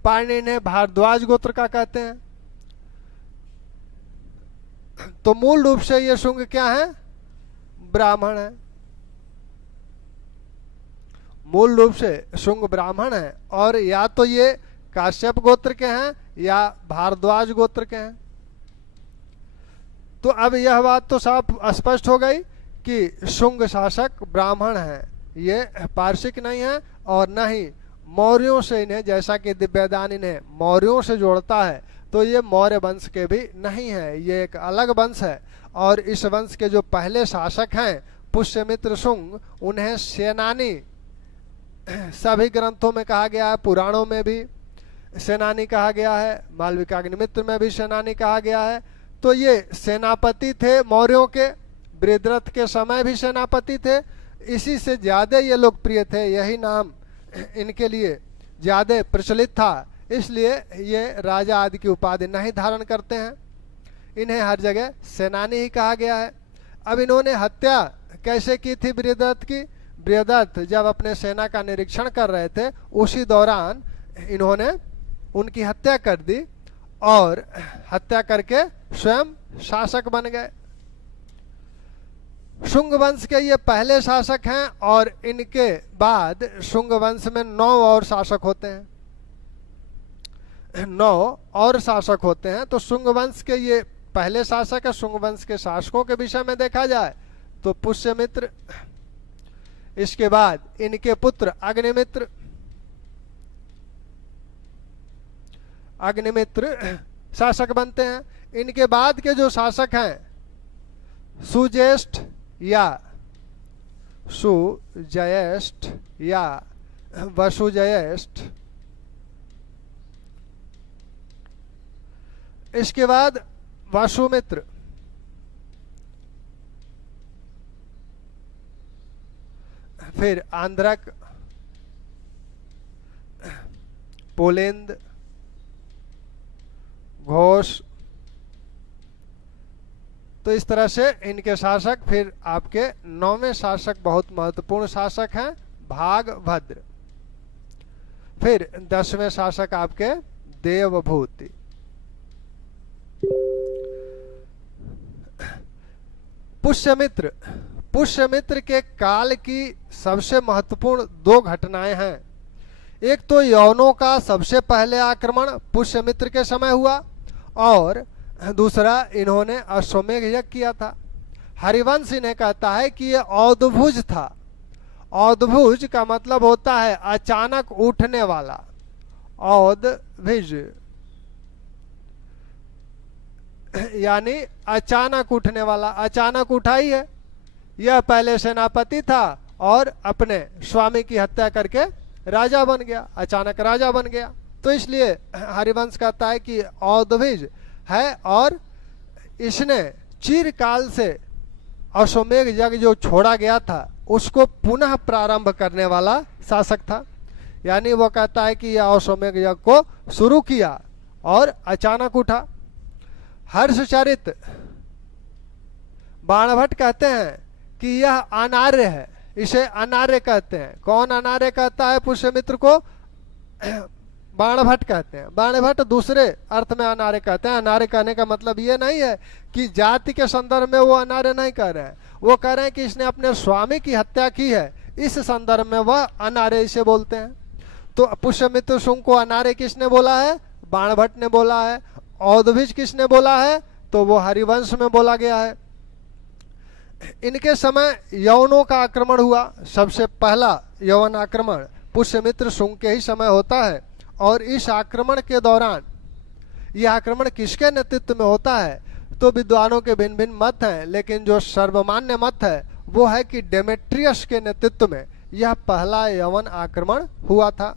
पाणिनि इन्हें भारद्वाज गोत्र का कहते हैं। तो मूल रूप से ये शुंग क्या है? ब्राह्मण है। मूल रूप से शुंग ब्राह्मण है और या तो ये काश्यप गोत्र के हैं या भारद्वाज गोत्र के हैं। तो अब यह बात तो साफ स्पष्ट हो गई कि शुंग शासक ब्राह्मण है, ये पारसिक नहीं है और न ही मौर्यों से इन्हें, जैसा कि दिव्यदान इन्हें मौर्यों से जोड़ता है, तो ये मौर्य वंश के भी नहीं है, ये एक अलग वंश है। और इस वंश के जो पहले शासक हैं पुष्यमित्र शुंग, उन्हें सेनानी सभी ग्रंथों में कहा गया है, पुराणों में भी सेनानी कहा गया है, मालविका अग्निमित्र में भी सेनानी कहा गया है। तो ये सेनापति थे मौर्यों के, बृहद्रथ के समय भी सेनापति थे। इसी से ज्यादा ये लोकप्रिय थे, यही नाम इनके लिए ज्यादा प्रचलित था, इसलिए ये राजा आदि की उपाधि नहीं धारण करते हैं। इन्हें हर जगह सेनानी ही कहा गया है। अब इन्होंने हत्या कैसे की थी बृहद्रथ की? बृहद्रथ जब अपने सेना का निरीक्षण कर रहे थे, उसी दौरान इन्होंने उनकी हत्या कर दी और हत्या करके स्वयं शासक बन गए। शुंग वंश के ये पहले शासक हैं और इनके बाद शुंग वंश में 9 और शासक होते हैं, 9 और शासक होते हैं। तो शुंग वंश के ये पहले शासक है। शुंग वंश के शासकों के विषय में देखा जाए तो पुष्यमित्र, इसके बाद इनके पुत्र अग्निमित्र, अग्निमित्र शासक बनते हैं। इनके बाद के जो शासक हैं सुज्येष्ठ या सुजयेष्ठ या वसुजयेष्ठ, इसके बाद वसुमित्र, फिर आंध्रक, पुलिंद, घोष। तो इस तरह से इनके शासक। फिर आपके 9वें शासक बहुत महत्वपूर्ण शासक हैं भागभद्र। फिर 10वें शासक आपके देवभूति। पुष्यमित्र, पुष्यमित्र के काल की सबसे महत्वपूर्ण 2 घटनाएं हैं। एक तो यवनों का सबसे पहले आक्रमण पुष्यमित्र के समय हुआ, और दूसरा इन्होंने अश्वमेध यज्ञ किया था। हरिवंश इन्हें कहता है कि यह औदभुज था। औदभुज का मतलब होता है अचानक उठने वाला। औदभुज यानी अचानक उठने वाला। अचानक उठा ही है। यह पहले सेनापति था और अपने स्वामी की हत्या करके राजा बन गया, अचानक राजा बन गया। तो इसलिए हरिवंश कहता है कि औदभुज है, और इसने चिरकाल से अश्वमेध यज्ञ जो छोड़ा गया था उसको पुनः प्रारंभ करने वाला शासक था। यानी वो कहता है कि यह अश्वमेध यज्ञ को शुरू किया और अचानक उठा। हर्षचरित बाणभट्ट कहते हैं कि यह अनार्य है, इसे अनार्य कहते हैं। कौन अनार्य कहता है पुष्यमित्र को? बाणभट्ट कहते हैं। बाणभट्ट दूसरे अर्थ में अनार्य कहते हैं। अनार्य कहने का मतलब ये नहीं है कि जाति के संदर्भ में वो अनार्य नहीं कह रहे हैं, वो कह रहे हैं कि इसने अपने स्वामी की हत्या की है, इस संदर्भ में वह अनार्य इसे बोलते हैं। तो पुष्यमित्र शुंग को अनार्य किसने बोला है? बाणभट्ट ने बोला है। औदभुज किसने बोला है? तो वो हरिवंश में बोला गया है। इनके समय यवनों का आक्रमण हुआ। सबसे पहला यवन आक्रमण पुष्यमित्र शुंग के ही समय होता है। और इस आक्रमण के दौरान, यह आक्रमण किसके नेतृत्व में होता है तो विद्वानों के भिन्न भिन्न मत हैं, लेकिन जो सर्वमान्य मत है वो है कि डेमेट्रियस के नेतृत्व में यह पहला यवन आक्रमण हुआ था।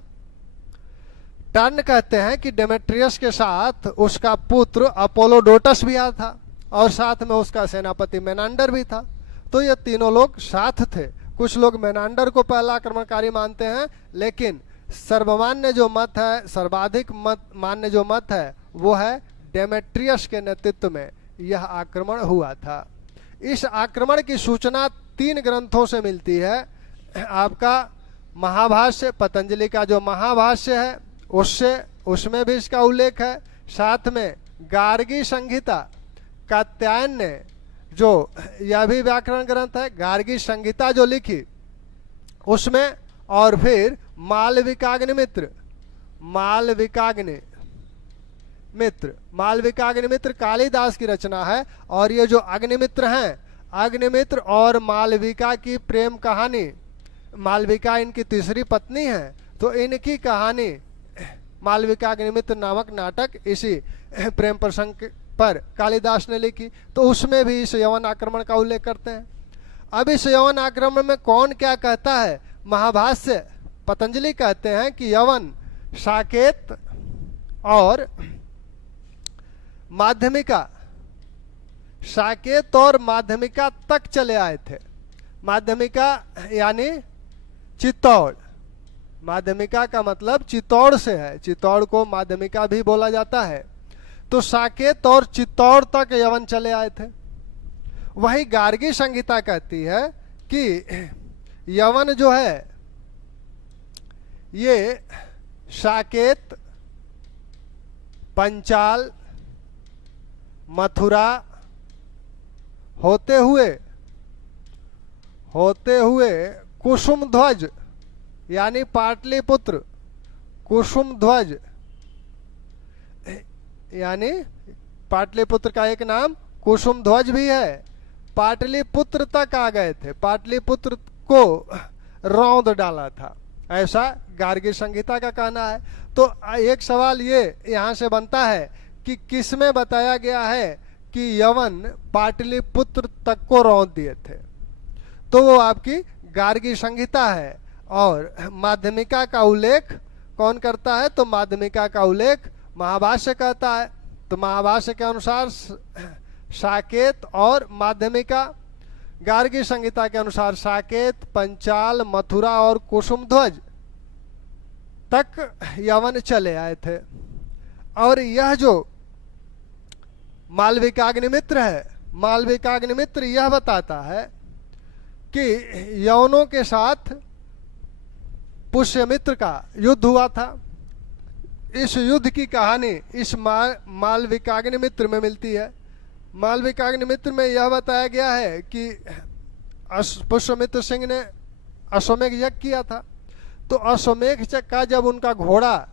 टर्न कहते हैं कि डेमेट्रियस के साथ उसका पुत्र अपोलोडोटस भी आया था, और साथ में उसका सेनापति मेनांडर भी था। तो ये तीनों लोग साथ थे। कुछ लोग मेनांडर को पहला आक्रमणकारी मानते हैं, लेकिन सर्वमान्य जो मत है, सर्वाधिक मत मान्य जो मत है वो है डेमेट्रियस के नेतृत्व में यह आक्रमण हुआ था। इस आक्रमण की सूचना 3 ग्रंथों से मिलती है। आपका महाभाष्य, पतंजलि का जो महाभाष्य है उसमें भी इसका उल्लेख है। साथ में गार्गी संहिता, कात्यायन ने जो, यह भी व्याकरण ग्रंथ है, गार्गी संहिता जो लिखी उसमें, और फिर मालविकाग्निमित्र कालिदास की रचना है। और ये जो अग्निमित्र हैं, अग्निमित्र और मालविका की प्रेम कहानी, मालविका इनकी तीसरी पत्नी है, तो इनकी कहानी मालविकाग्निमित्र नामक नाटक इसी प्रेम प्रसंग पर कालिदास ने लिखी। तो उसमें भी इस यवन आक्रमण का उल्लेख करते हैं। अब इस यवन आक्रमण में कौन क्या कहता है? महाभाष्य पतंजलि कहते हैं कि यवन साकेत और माध्यमिका, साकेत और माध्यमिका तक चले आए थे। माध्यमिका यानी चित्तौड़, माध्यमिका का मतलब चित्तौड़ से है, चित्तौड़ को माध्यमिका भी बोला जाता है। तो साकेत और चित्तौड़ तक यवन चले आए थे। वही गार्गी संहिता कहती है कि यवन जो है ये साकेत, पंचाल, मथुरा होते हुए कुसुमध्वज यानी पाटलिपुत्र, कुसुमध्वज यानी पाटलिपुत्र का एक नाम कुसुमध्वज भी है, पाटलिपुत्र तक आ गए थे। पाटलिपुत्र को रौंद डाला था, ऐसा गार्गी संहिता का कहना है। तो तो एक सवाल ये यहाँ से बनता है कि किसमें बताया गया है कि यवन पाटलिपुत्र तक को रौंद दिए थे? तो वो आपकी गार्गी संहिता है। और माध्यमिका का उल्लेख कौन करता है? तो माध्यमिका का उल्लेख महाभाष्य कहता है। तो महाभाष्य के अनुसार साकेत और माध्यमिका, गार्गी संहिता के अनुसार साकेत, पंचाल, मथुरा और कुसुमध्वज तक यवन चले आए थे। और यह जो मालविकाग्निमित्र है, मालविकाग्निमित्र यह बताता है कि यवनों के साथ पुष्यमित्र का युद्ध हुआ था। इस युद्ध की कहानी इस मालविकाग्निमित्र में मिलती है। मालविकाग्निमित्र में यह बताया गया है कि पुष्यमित्र सिंह ने अश्वमेघ यज्ञ किया था। तो अश्वमेघ यज्ञ का जब उनका घोड़ा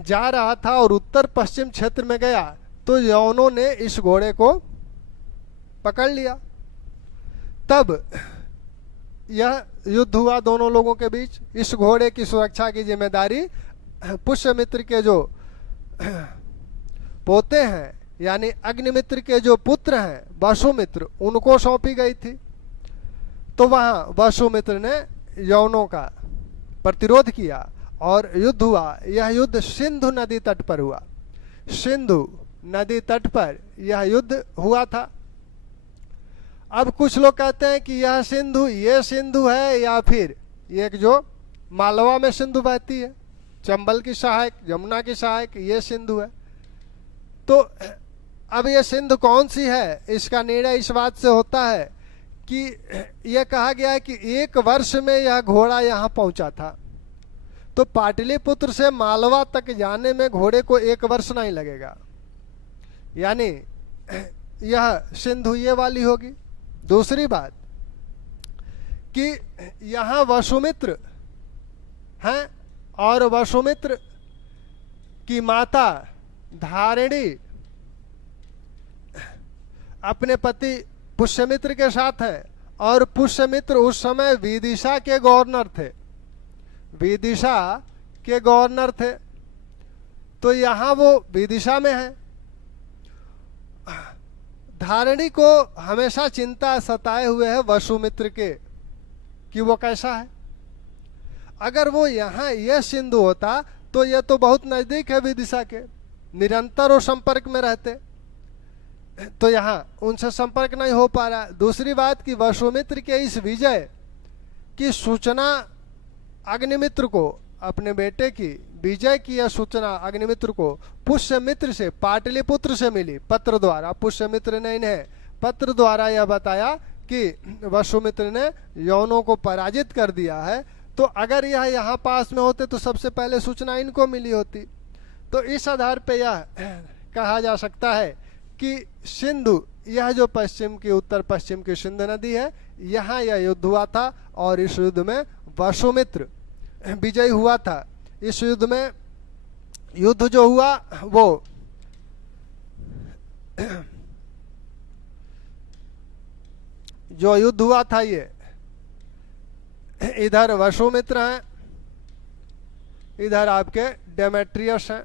जा रहा था और उत्तर पश्चिम क्षेत्र में गया, तो यवनों ने इस घोड़े को पकड़ लिया। तब यह युद्ध हुआ दोनों लोगों के बीच। इस घोड़े की सुरक्षा की जिम्मेदारी पुष्यमित्र के जो पोते हैं, यानी अग्निमित्र के जो पुत्र हैं वसुमित्र, उनको सौंपी गई थी। तो वहां वसुमित्र ने यवनों का प्रतिरोध किया और युद्ध हुआ। यह युद्ध सिंधु नदी तट पर हुआ। सिंधु नदी तट पर यह युद्ध हुआ था। अब कुछ लोग कहते हैं कि यह सिंधु ये सिंधु है, या फिर एक जो मालवा में सिंधु बहती है, चंबल की सहायक, यमुना की सहायक, ये सिंधु है। तो अब ये सिंधु कौन सी है, इसका निर्णय इस बात से होता है कि यह कहा गया है कि 1 वर्ष में यह घोड़ा यहाँ पहुंचा था। तो पाटलिपुत्र से मालवा तक जाने में घोड़े को 1 वर्ष नहीं लगेगा, यानी यह सिंधु ये वाली होगी। दूसरी बात कि यहाँ वसुमित्र हैं और वसुमित्र की माता धारिणी अपने पति पुष्यमित्र के साथ है। और पुष्यमित्र उस समय विदिशा के गवर्नर थे, विदिशा के गवर्नर थे। तो यहाँ वो विदिशा में है। धारिणी को हमेशा चिंता सताए हुए है वसुमित्र के कि वो कैसा है। अगर वो यहाँ यह सिंधु होता तो यह तो बहुत नजदीक है विदिशा के, निरंतर वो संपर्क में रहते, तो यहाँ उनसे संपर्क नहीं हो पा रहा। दूसरी बात कि वसुमित्र के इस विजय की सूचना अग्निमित्र को, अपने बेटे की विजय की यह सूचना अग्निमित्र को पुष्यमित्र से, पाटलिपुत्र से मिली पत्र द्वारा। पुष्यमित्र ने इन्हें पत्र द्वारा यह बताया कि वसुमित्र ने यवनों को पराजित कर दिया है। तो अगर यह यहाँ पास में होते तो सबसे पहले सूचना इनको मिली होती। तो इस आधार पे यह कहा जा सकता है कि सिंधु, यह जो पश्चिम की, उत्तर पश्चिम की सिंधु नदी है, यहाँ यह युद्ध हुआ था और इस युद्ध में वसुमित्र विजयी हुआ था। इस युद्ध में, युद्ध जो हुआ वो जो युद्ध हुआ था, ये इधर वसुमित्र हैं, इधर आपके डेमेट्रियस हैं,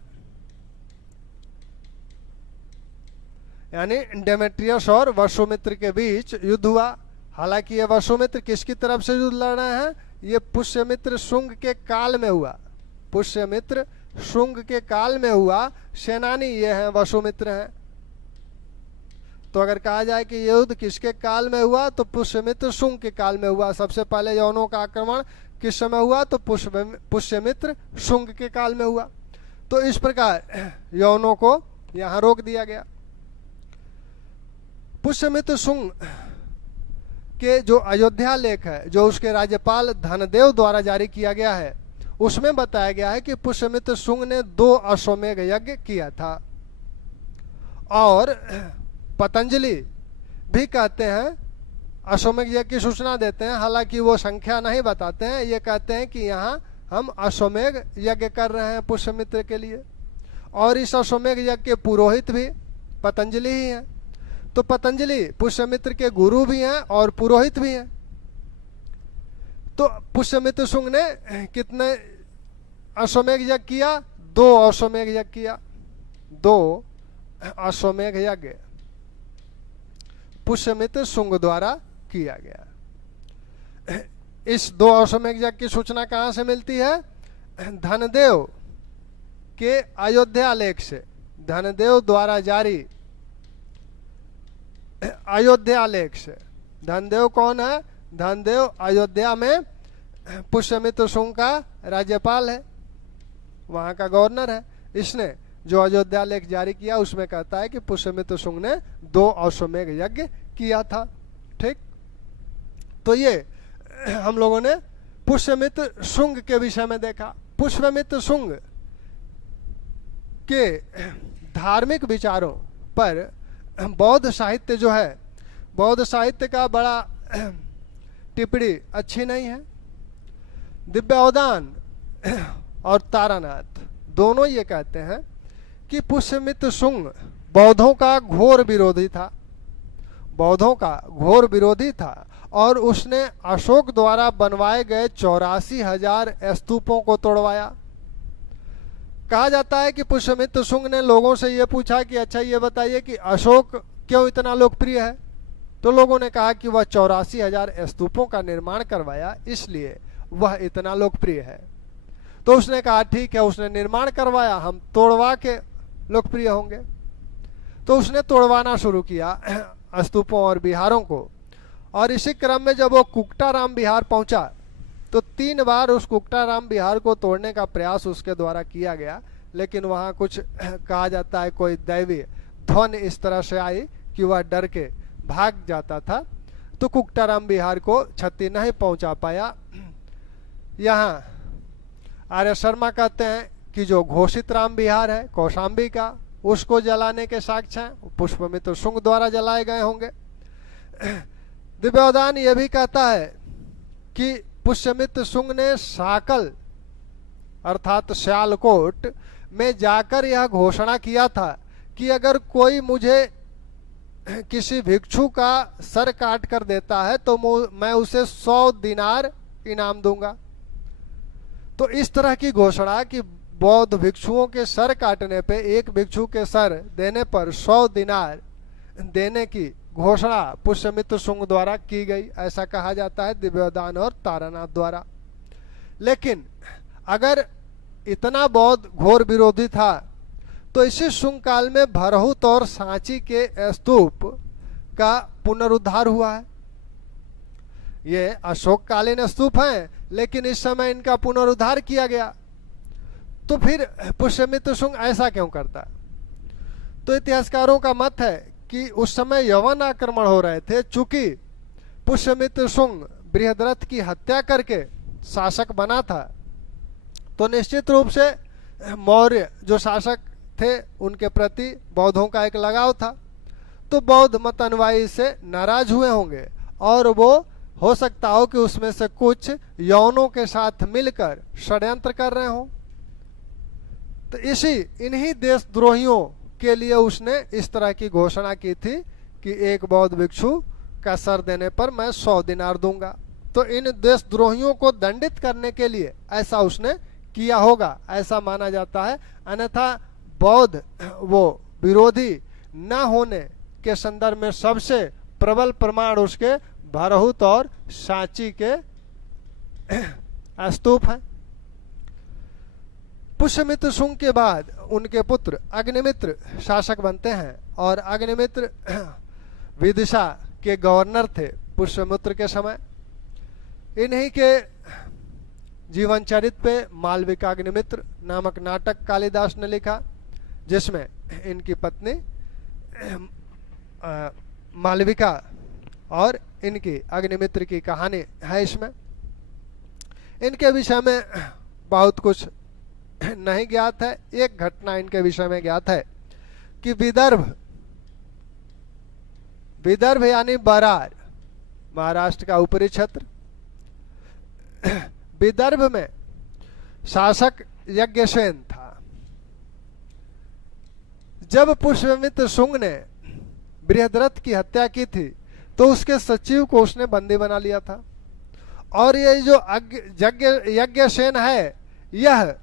यानी डेमेट्रियस और वसुमित्र के बीच युद्ध हुआ। हालांकि ये वसुमित्र किसकी तरफ से युद्ध लड़ रहे हैं? ये पुष्यमित्र शुंग के काल में हुआ, पुष्यमित्र शुंग के काल में हुआ। सेनानी ये हैं, वसुमित्र हैं। तो अगर कहा जाए कि ये युद्ध किसके काल में हुआ, तो पुष्यमित्र शुंग के काल में हुआ। सबसे पहले यवनों का आक्रमण किस समय हुआ? तो पुष्यमित्र शुंग के काल में हुआ। तो इस प्रकार यवनों को यहाँ रोक दिया गया। पुष्यमित्र शुंग के जो अयोध्या लेख है, जो उसके राज्यपाल धनदेव द्वारा जारी किया गया है, उसमें बताया गया है कि पुष्यमित्र शुंग ने 2 अश्वमेघ यज्ञ किया था। और पतंजलि भी कहते हैं, अश्वमेघ यज्ञ की सूचना देते हैं, हालांकि वो संख्या नहीं बताते हैं। ये कहते हैं कि यहाँ हम अश्वमेघ यज्ञ कर रहे हैं पुष्यमित्र के लिए। और इस अश्वमेघ यज्ञ के पुरोहित भी पतंजलि ही हैं। तो पतंजलि पुष्यमित्र के गुरु भी हैं और पुरोहित भी हैं। तो पुष्यमित्र शुंग ने कितने अश्वमेघ यज्ञ किया? 2 अश्वमेघ यज्ञ किया। 2 अश्वमेघ यज्ञ पुष्यमित्र शुंग द्वारा किया गया। इस 2 अश्वमेघ यज्ञ की सूचना कहां से मिलती है? धनदेव के अयोध्या लेख से, धनदेव द्वारा जारी अयोध्या लेख से। धनदेव कौन है? धनदेव अयोध्या में पुष्यमित्र शुंग का राज्यपाल है, वहां का गवर्नर है। इसने जो अयोध्या लेख जारी किया उसमें कहता है कि पुष्यमित्र शुंग ने 2 अश्वमेघ यज्ञ किया था। ठीक, तो ये हम लोगों ने पुष्यमित्र शुंग के विषय में देखा। पुष्यमित्र शुंग के धार्मिक विचारों पर बौद्ध साहित्य जो है, बौद्ध साहित्य का बड़ा टिप्पणी अच्छी नहीं है। दिव्यावदान और तारानाथ दोनों ये कहते हैं कि पुष्यमित्र शुंग बौद्धों का घोर विरोधी था, बौद्धों का घोर विरोधी था, और उसने अशोक द्वारा बनवाए गए 84,000 स्तूपों को तोड़वाया। कहा जाता है कि पुष्यमित्र शुंग ने लोगों से ये पूछा कि अच्छा ये बताइए कि अशोक क्यों इतना लोकप्रिय है? तो लोगों ने कहा कि वह 84,000 स्तूपों का निर्माण करवाया, इसलिए वह इतना लोकप्रिय है। तो उसने कहा ठीक है, उसने निर्माण करवाया, हम तोड़वा के लोकप्रिय होंगे। तो उसने तोड़वाना शुरू किया स्तूपों और विहारों को, और इसी क्रम में जब वो कुक्टाराम विहार पहुंचा तो 3 बार उस कुक्टाराम विहार को तोड़ने का प्रयास उसके द्वारा किया गया, लेकिन वहां कुछ कहा जाता है कोई दैवीय ध्वनि इस तरह से आई कि वह डर के भाग जाता था, तो कुक्टाराम विहार को क्षति नहीं पहुंचा पाया। यहाँ आर्य शर्मा कहते हैं कि जो घोषित राम विहार है कौशाम्बी का, उसको जलाने के साक्ष्य हैं, पुष्यमित्र शुंग द्वारा जलाए गए होंगे। दिव्यावदान यह भी कहता है कि पुष्यमित्र शुंग ने साकल अर्थात श्यालकोट में जाकर यह घोषणा किया था कि अगर कोई मुझे किसी भिक्षु का सर काट कर देता है तो मैं उसे 100 दिनार इनाम दूंगा। तो इस तरह की घोषणा कि बौद्ध भिक्षुओं के सर काटने पे, एक भिक्षु के सर देने पर 100 दिनार देने की घोषणा पुष्यमित्र शुंग द्वारा की गई, ऐसा कहा जाता है दिव्यावदान और तारानाथ द्वारा। लेकिन अगर इतना बौद्ध घोर विरोधी था तो इसी शुंग काल में भरहुत और सांची के स्तूप का पुनरुद्धार हुआ है। ये अशोक कालीन स्तूप हैं, लेकिन इस समय इनका पुनरुद्धार किया गया। तो फिर पुष्यमित्र शुंग ऐसा क्यों करता? तो इतिहासकारों का मत है कि उस समय यवन आक्रमण हो रहे थे, चूंकि पुष्यमित्र शुंग बृहद्रथ की हत्या करके शासक बना था, तो निश्चित रूप से मौर्य जो शासक थे उनके प्रति बौद्धों का एक लगाव था। तो बौद्ध मत अनुयायी से नाराज हुए होंगे, और वो हो सकता हो कि उसमें से कुछ यवनों के साथ मिलकर षड्यंत्र कर रहे हों। तो इन्हीं देशद्रोहियों के लिए उसने इस तरह की घोषणा की थी कि एक बौद्ध भिक्षु का सर देने पर मैं 100 दिनार दूंगा। तो इन देशद्रोहियों को दंडित करने के लिए ऐसा उसने किया होगा, ऐसा माना जाता है। अन्यथा बौद्ध वो विरोधी न होने के संदर्भ में सबसे प्रबल प्रमाण उसके भरहुत और सांची के स्तूप हैं। पुष्यमित्र शुंग के बाद उनके पुत्र अग्निमित्र शासक बनते हैं, और अग्निमित्र विदिशा के गवर्नर थे पुष्यमित्र के समय। इन्हीं के जीवन चरित्र पे मालविका अग्निमित्र नामक नाटक कालिदास ने लिखा, जिसमें इनकी पत्नी मालविका और इनकी अग्निमित्र की कहानी है। इसमें इनके विषय में बहुत कुछ नहीं ज्ञात है। एक घटना इनके विषय में ज्ञात है कि विदर्भ यानी बरार, महाराष्ट्र का ऊपरी क्षेत्र, विदर्भ में शासक यज्ञसेन था। जब पुष्यमित्र शुंग ने बृहद्रथ की हत्या की थी तो उसके सचिव को उसने बंदी बना लिया था। और ये जो यज्ञसेन है, यह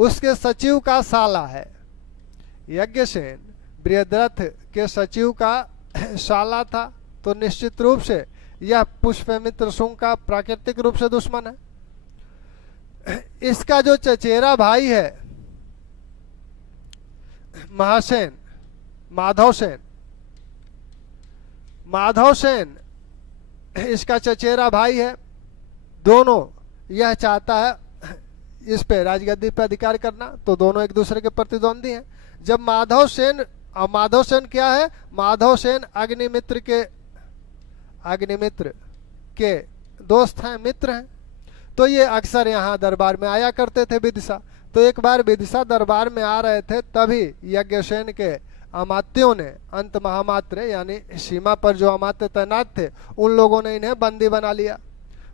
उसके सचिव का साला है। यज्ञसेन बृहद्रथ के सचिव का साला था, तो निश्चित रूप से यह पुष्यमित्र शुंग का प्राकृतिक रूप से दुश्मन है। इसका जो चचेरा भाई है महासेन, माधव सेन इसका चचेरा भाई है। दोनों यह चाहता है इस पे राजगद्दी पे अधिकार करना, तो दोनों एक दूसरे के प्रतिद्वंदी हैं। जब माधव सेन क्या है, माधव सेन अग्निमित्र के दोस्त हैं, मित्र हैं। तो ये अक्सर यहाँ दरबार में आया करते थे विदिशा। तो एक बार विदिशा दरबार में आ रहे थे, तभी यज्ञसेन के अमात्यों ने, अंत महामात्र यानी सीमा पर जो अमात्य तैनात थे, उन लोगों ने इन्हें बंदी बना लिया।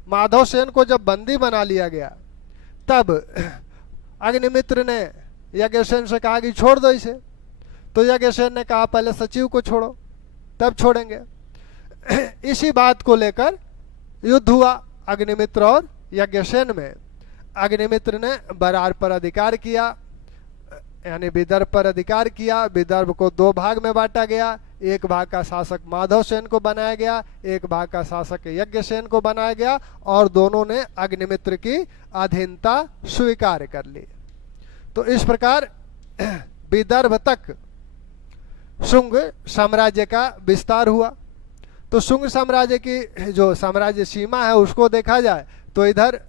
माधव सेन को जब बंदी बना लिया गया, तब अग्निमित्र ने यज्ञसेन से कहा कि छोड़ दो इसे। तो यज्ञसेन ने कहा पहले सचिव को छोड़ो, तब छोड़ेंगे। इसी बात को लेकर युद्ध हुआ अग्निमित्र और यज्ञसेन में। अग्निमित्र ने बरार पर अधिकार किया, यानी विदर्भ पर अधिकार किया। विदर्भ को दो भाग में बांटा गया, एक भाग का शासक माधव सेन को बनाया गया, एक भाग का शासक यज्ञसेन को बनाया गया, और दोनों ने अग्निमित्र की अधीनता स्वीकार कर ली। तो इस प्रकार विदर्भ तक शुंग साम्राज्य का विस्तार हुआ। तो शुंग साम्राज्य की जो साम्राज्य सीमा है उसको देखा जाए तो इधर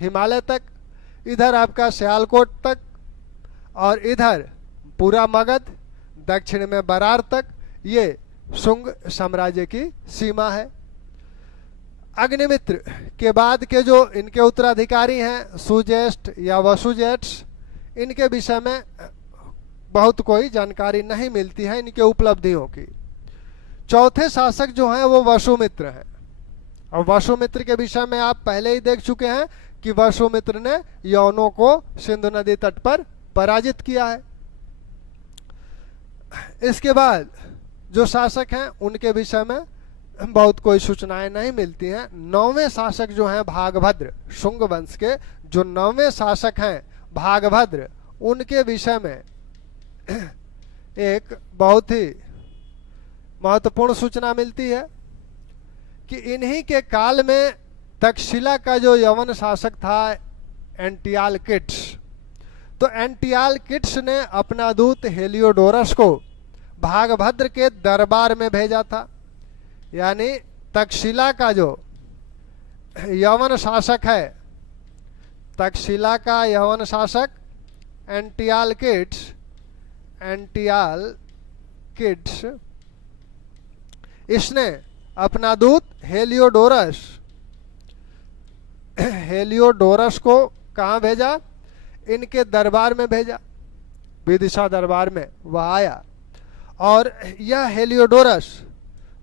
हिमालय तक, इधर आपका सियालकोट तक, और इधर पूरा मगध, दक्षिण में बरार तक, ये शुंग साम्राज्य की सीमा है। अग्निमित्र के बाद के जो इनके उत्तराधिकारी हैं सुज्येष्ठ या वसुज्येष्ठ, इनके विषय में बहुत कोई जानकारी नहीं मिलती है इनके उपलब्धियों की। चौथे शासक जो हैं वो वसुमित्र हैं, और वसुमित्र के विषय में आप पहले ही देख चुके हैं कि वसुमित्र ने यवनों को सिंधु नदी तट पर पराजित किया है। इसके बाद जो शासक हैं उनके विषय में बहुत कोई सूचनाएं नहीं मिलती हैं। नौवें शासक जो हैं भागभद्र, शुंग वंश के जो नौवें शासक हैं भागभद्र, उनके विषय में एक बहुत ही महत्वपूर्ण सूचना मिलती है कि इन्हीं के काल में तक्षशिला का जो यवन शासक था एंटियालकिट्स, तो एंटियालकिट्स ने अपना दूत हेलियोडोरस को भागभद्र के दरबार में भेजा था। यानी तक्षशिला का जो यवन शासक है, तक्षशिला का यवन शासक एंटियालकिट्स, इसने अपना दूत हेलियोडोरस को कहाँ भेजा, इनके दरबार में भेजा, विदिशा दरबार में वह आया। और यह हेलियोडोरस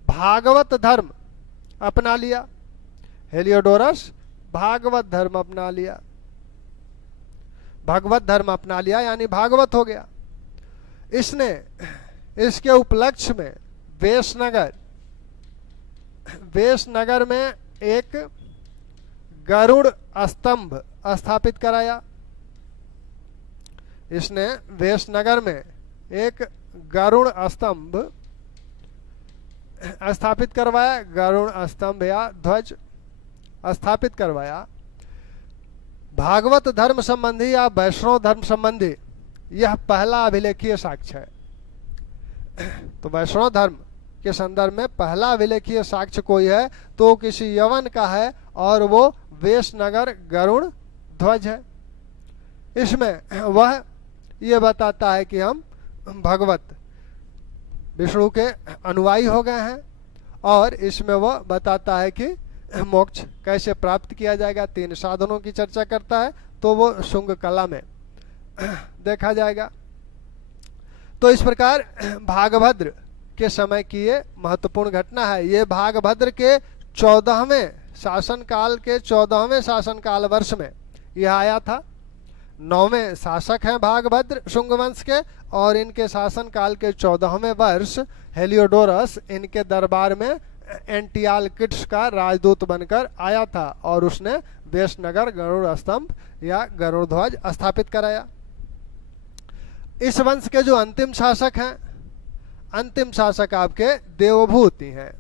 भागवत धर्म अपना लिया, हेलियोडोरस भागवत धर्म अपना लिया, भगवत धर्म अपना लिया, यानी भागवत हो गया। इसने इसके उपलक्ष्य में वेशनगर में एक गरुड़ स्तंभ स्थापित कराया। इसने वेशनगर में एक गरुड़ स्तंभ स्थापित करवाया, गरुड़ स्तंभ या ध्वज स्थापित करवाया। भागवत धर्म संबंधी या वैष्णव धर्म संबंधी यह पहला अभिलेखीय साक्ष्य है। तो वैष्णव धर्म के संदर्भ में पहला अभिलेखीय साक्ष्य कोई है तो किसी यवन का है, और वो वेशनगर गरुड़ ध्वज है। इसमें वह ये बताता है कि हम भगवत विष्णु के अनुयायी हो गए हैं, और इसमें वह बताता है कि मोक्ष कैसे प्राप्त किया जाएगा। 3 साधनों की चर्चा करता है, तो वो शुंग कला में देखा जाएगा। तो इस प्रकार भागभद्र के समय की ये महत्वपूर्ण घटना है। ये भागभद्र के 14वें शासनकाल वर्ष में यह आया था। 9वें शासक हैं भागभद्र शुंग वंश के, और इनके शासनकाल के 14वें वर्ष हेलियोडोरस इनके दरबार में एंटियालकिट्स का राजदूत बनकर आया था, और उसने वेशनगर गरुड़ स्तंभ या गरुड़ ध्वज स्थापित कराया। इस वंश के जो अंतिम शासक हैं, अंतिम शासक आपके देवभूति हैं,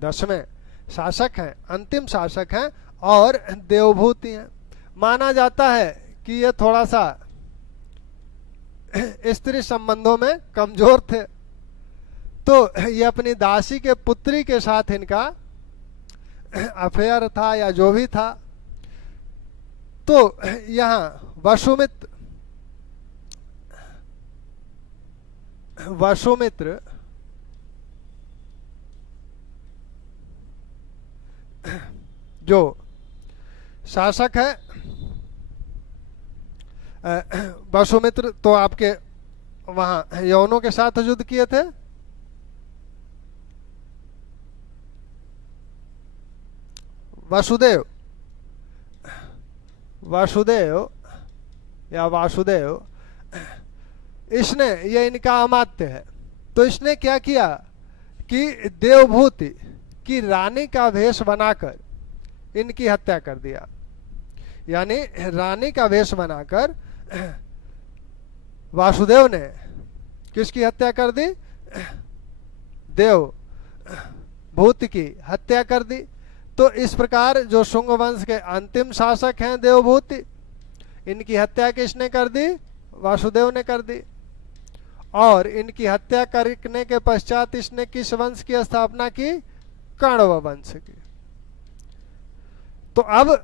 10वें शासक हैं, अंतिम शासक हैं और देवभूति हैं। माना जाता है कि ये थोड़ा सा स्त्री संबंधों में कमजोर थे, तो ये अपनी दासी के पुत्री के साथ इनका अफेयर था या जो भी था। तो यहाँ वसुमित्र जो शासक है, वसुमित्र तो आपके वहां यवनों के साथ युद्ध किए थे। वासुदेव या वासुदेव, इसने, ये इनका अमात्य है, तो इसने क्या किया कि देवभूति की रानी का वेश बनाकर इनकी हत्या कर दिया। यानी रानी का वेश बनाकर वासुदेव ने किसकी हत्या कर दी? देवभूति की हत्या कर दी। तो इस प्रकार जो शुंग वंश के अंतिम शासक हैं देवभूति, इनकी हत्या किसने कर दी? वासुदेव ने कर दी। और इनकी हत्या करने के पश्चात इसने किस वंश की स्थापना की? कण्व वंश की। तो अब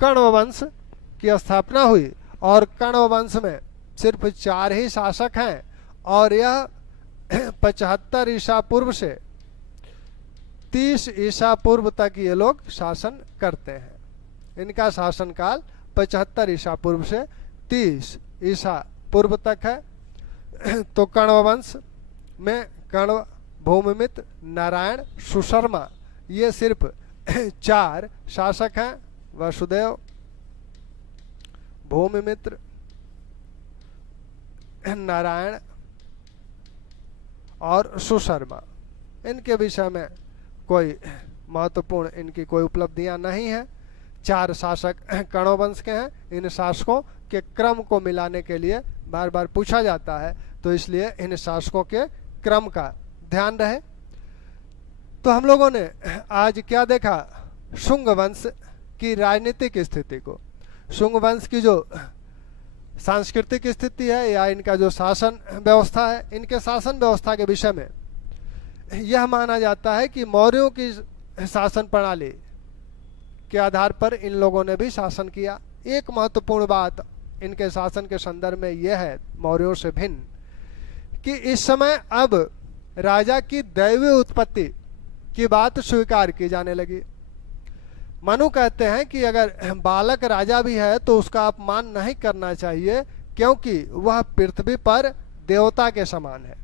कण्व वंश की स्थापना हुई और कण्व वंश में सिर्फ 4 ही शासक हैं और यह 75 ईसा पूर्व से 30 ईसा पूर्व तक ये लोग शासन करते हैं। इनका शासन काल 75 ईसा पूर्व से 30 ईसा पूर्व तक है। तो कण्व वंश में कण्व, भूमिमित्र, नारायण, सुशर्मा, ये सिर्फ 4 शासक हैं। वसुदेव, भूमिमित्र, नारायण और सुशर्मा। इनके विषय में कोई महत्वपूर्ण इनकी कोई उपलब्धियां नहीं है। 4 शासक कण्व वंश के हैं। इन शासकों के क्रम को मिलाने के लिए बार बार पूछा जाता है, तो इसलिए इन शासकों के क्रम का ध्यान रहे। तो हम लोगों ने आज क्या देखा? शुंग वंश की राजनीतिक स्थिति को, शुंग वंश की जो सांस्कृतिक स्थिति है या इनका जो शासन व्यवस्था है, इनके शासन व्यवस्था के विषय में यह माना जाता है कि मौर्यों की शासन प्रणाली के आधार पर इन लोगों ने भी शासन किया। एक महत्वपूर्ण बात इनके शासन के संदर्भ में यह है, मौर्यों से भिन्न, कि इस समय अब राजा की दैवीय उत्पत्ति की बात स्वीकार की जाने लगी। मनु कहते हैं कि अगर बालक राजा भी है तो उसका अपमान नहीं करना चाहिए, क्योंकि वह पृथ्वी पर देवता के समान है।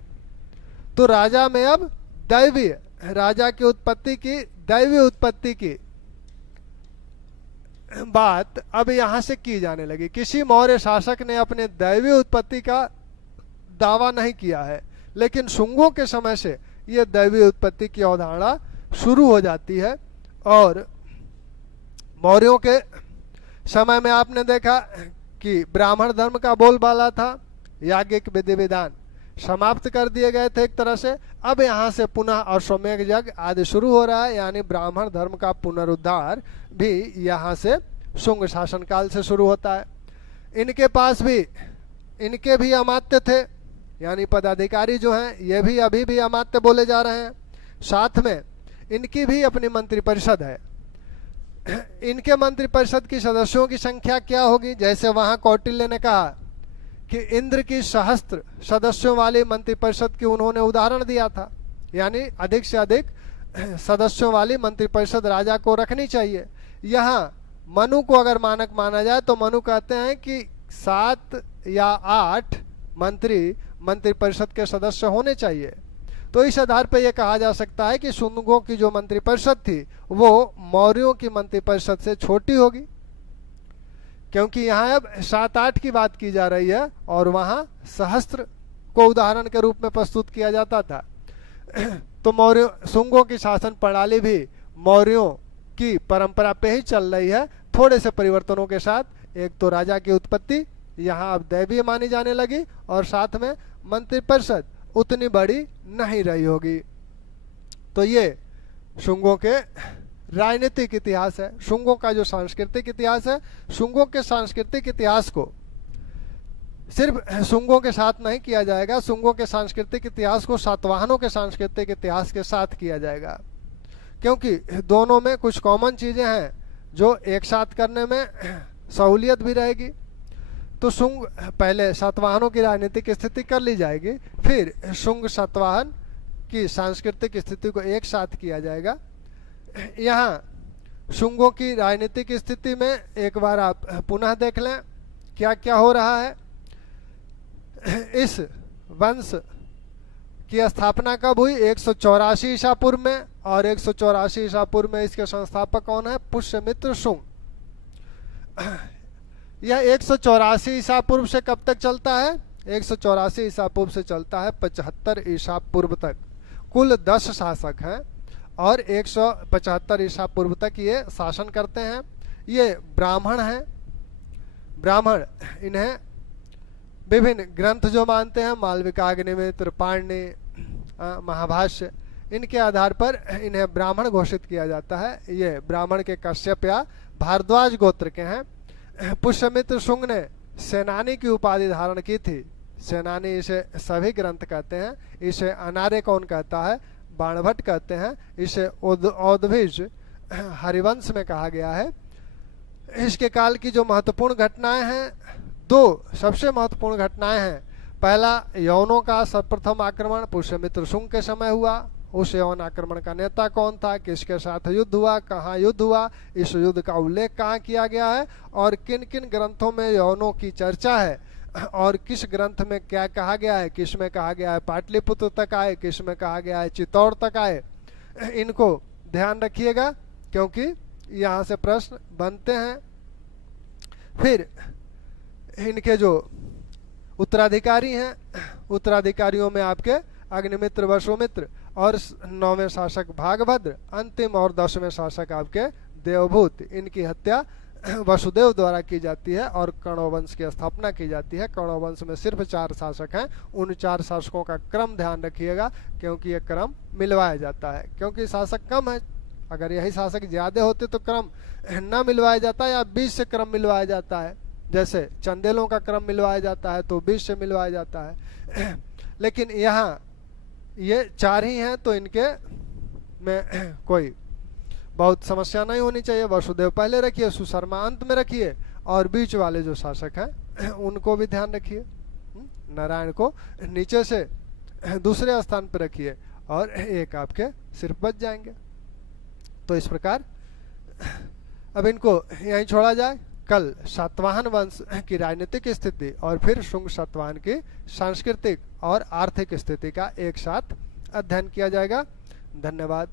तो राजा में अब दैवीय, राजा की उत्पत्ति की, दैवीय उत्पत्ति की बात अब यहां से की जाने लगी। किसी मौर्य शासक ने अपने दैवीय उत्पत्ति का दावा नहीं किया है, लेकिन शुंगों के समय से यह दैवीय उत्पत्ति की अवधारणा शुरू हो जाती है। और मौर्यों के समय में आपने देखा कि ब्राह्मण धर्म का बोलबाला था, याज्ञिक विधि विधान समाप्त कर दिए गए थे एक तरह से। अब यहाँ से पुनः अश्वमेध यज्ञ आदि शुरू हो रहा है, यानी ब्राह्मण धर्म का पुनरुद्धार भी यहाँ से शुंग शासन काल से शुरू होता है। इनके पास भी, इनके भी अमात्य थे, यानी पदाधिकारी जो हैं ये भी अभी भी अमात्य बोले जा रहे हैं। साथ में इनकी भी अपनी मंत्रिपरिषद है। इनके मंत्रिपरिषद की सदस्यों की संख्या क्या होगी? जैसे वहां कौटिल्य ने कहा कि इंद्र की सहस्त्र सदस्यों वाली मंत्रिपरिषद की उन्होंने उदाहरण दिया था, यानी अधिक से अधिक सदस्यों वाली मंत्रिपरिषद राजा को रखनी चाहिए। यहाँ मनु को अगर मानक माना जाए तो मनु कहते हैं कि 7 या 8 मंत्रिपरिषद के सदस्य होने चाहिए। तो इस आधार पर यह कहा जा सकता है कि शुंगों की जो मंत्रिपरिषद थी वो मौर्यों की मंत्रिपरिषद से छोटी होगी, क्योंकि यहाँ अब 7-8 की बात की जा रही है और वहाँ सहस्त्र को उदाहरण के रूप में प्रस्तुत किया जाता था। तो मौर्यों, शुंगों की शासन प्रणाली भी मौर्यों की परंपरा पे ही चल रही है, थोड़े से परिवर्तनों के साथ। एक तो राजा की उत्पत्ति यहाँ अब दैवीय मानी जाने लगी और साथ में मंत्रिपरिषद उतनी बड़ी नहीं रही होगी। तो ये शुंगों के राजनीतिक इतिहास है। शुंगों का जो सांस्कृतिक इतिहास है, शुंगों के सांस्कृतिक इतिहास को सिर्फ शुंगों के साथ नहीं किया जाएगा, शुंगों के सांस्कृतिक इतिहास को सातवाहनों के सांस्कृतिक इतिहास के साथ किया जाएगा, क्योंकि दोनों में कुछ कॉमन चीजें हैं जो एक साथ करने में सहूलियत भी रहेगी। तो शुंग पहले सातवाहनों की राजनीतिक स्थिति कर ली जाएगी, फिर शुंग सातवाहन की सांस्कृतिक स्थिति को एक साथ किया जाएगा। यहाँ शुंगों की राजनीतिक स्थिति में एक बार आप पुनः देख लें क्या क्या हो रहा है। इस वंश की स्थापना कब हुई? 184 ईसा पूर्व में, और 184 ईसा पूर्व में इसके संस्थापक कौन है? पुष्यमित्र शुंग। यह 184 ईसा पूर्व से कब तक चलता है? 184 ईसा पूर्व से चलता है 75 ईसा पूर्व तक। कुल 10 शासक हैं और 175 ईसा पूर्व तक ये शासन करते हैं। ये ब्राह्मण हैं। ब्राह्मण इन्हें विभिन्न ग्रंथ जो मानते हैं, मालविकाग्निमित्र, पाणिनि, महाभाष्य, इनके आधार पर इन्हें ब्राह्मण घोषित किया जाता है। ये ब्राह्मण के कश्यप या भारद्वाज गोत्र के हैं। पुष्यमित्र शुंग ने सेनानी की उपाधि धारण की थी। सेनानी इसे सभी ग्रंथ कहते हैं। इसे अनार्य कौन कहता है? बाणभट्ट कहते हैं। इसे औदभिज हरिवंश में कहा गया है। इसके काल की जो महत्वपूर्ण घटनाएं हैं, 2 सबसे महत्वपूर्ण घटनाएं हैं। पहला, यवनों का सर्वप्रथम आक्रमण पुष्यमित्र शुंग के समय हुआ। उस यवन आक्रमण का नेता कौन था? किसके साथ युद्ध हुआ? कहाँ युद्ध हुआ? इस युद्ध का उल्लेख कहाँ किया गया है? और किन किन ग्रंथों में यवनों की चर्चा है? और किस ग्रंथ में क्या कहा गया है? किस में कहा गया है पाटलिपुत्र तक आए, किस में कहा गया है चित्तौड़ तक आए? इनको ध्यान रखिएगा, क्योंकि यहाँ से प्रश्न बनते हैं। फिर इनके जो उत्तराधिकारी हैं, उत्तराधिकारियों में आपके अग्निमित्र, वसुमित्र और 9वें शासक भागभद्र, अंतिम और 10वें शासक आपके देवभूत। इनकी हत्या वसुदेव द्वारा की जाती है और कण्ववंश की स्थापना की जाती है। कण्ववंश में सिर्फ 4 शासक हैं। उन 4 शासकों का क्रम ध्यान रखिएगा, क्योंकि यह क्रम मिलवाया जाता है, क्योंकि शासक कम है। अगर यही शासक ज्यादा होते तो क्रम न मिलवाया जाता या 20 से क्रम मिलवाया जाता है। जैसे चंदेलों का क्रम मिलवाया जाता है तो 20 से मिलवाया जाता है। लेकिन यहाँ ये 4 ही हैं, तो इनके में कोई बहुत समस्या नहीं होनी चाहिए। वसुदेव पहले रखिए, सुशर्मा अंत में रखिए, और बीच वाले जो शासक हैं उनको भी ध्यान रखिए। नारायण को नीचे से दूसरे स्थान पर रखिए और एक आपके सिर्फ बच जाएंगे। तो इस प्रकार अब इनको यहीं छोड़ा जाए। कल सातवाहन वंश की राजनीतिक स्थिति और फिर शुंग सातवाहन की सांस्कृतिक और आर्थिक स्थिति का एक साथ अध्ययन किया जाएगा। धन्यवाद।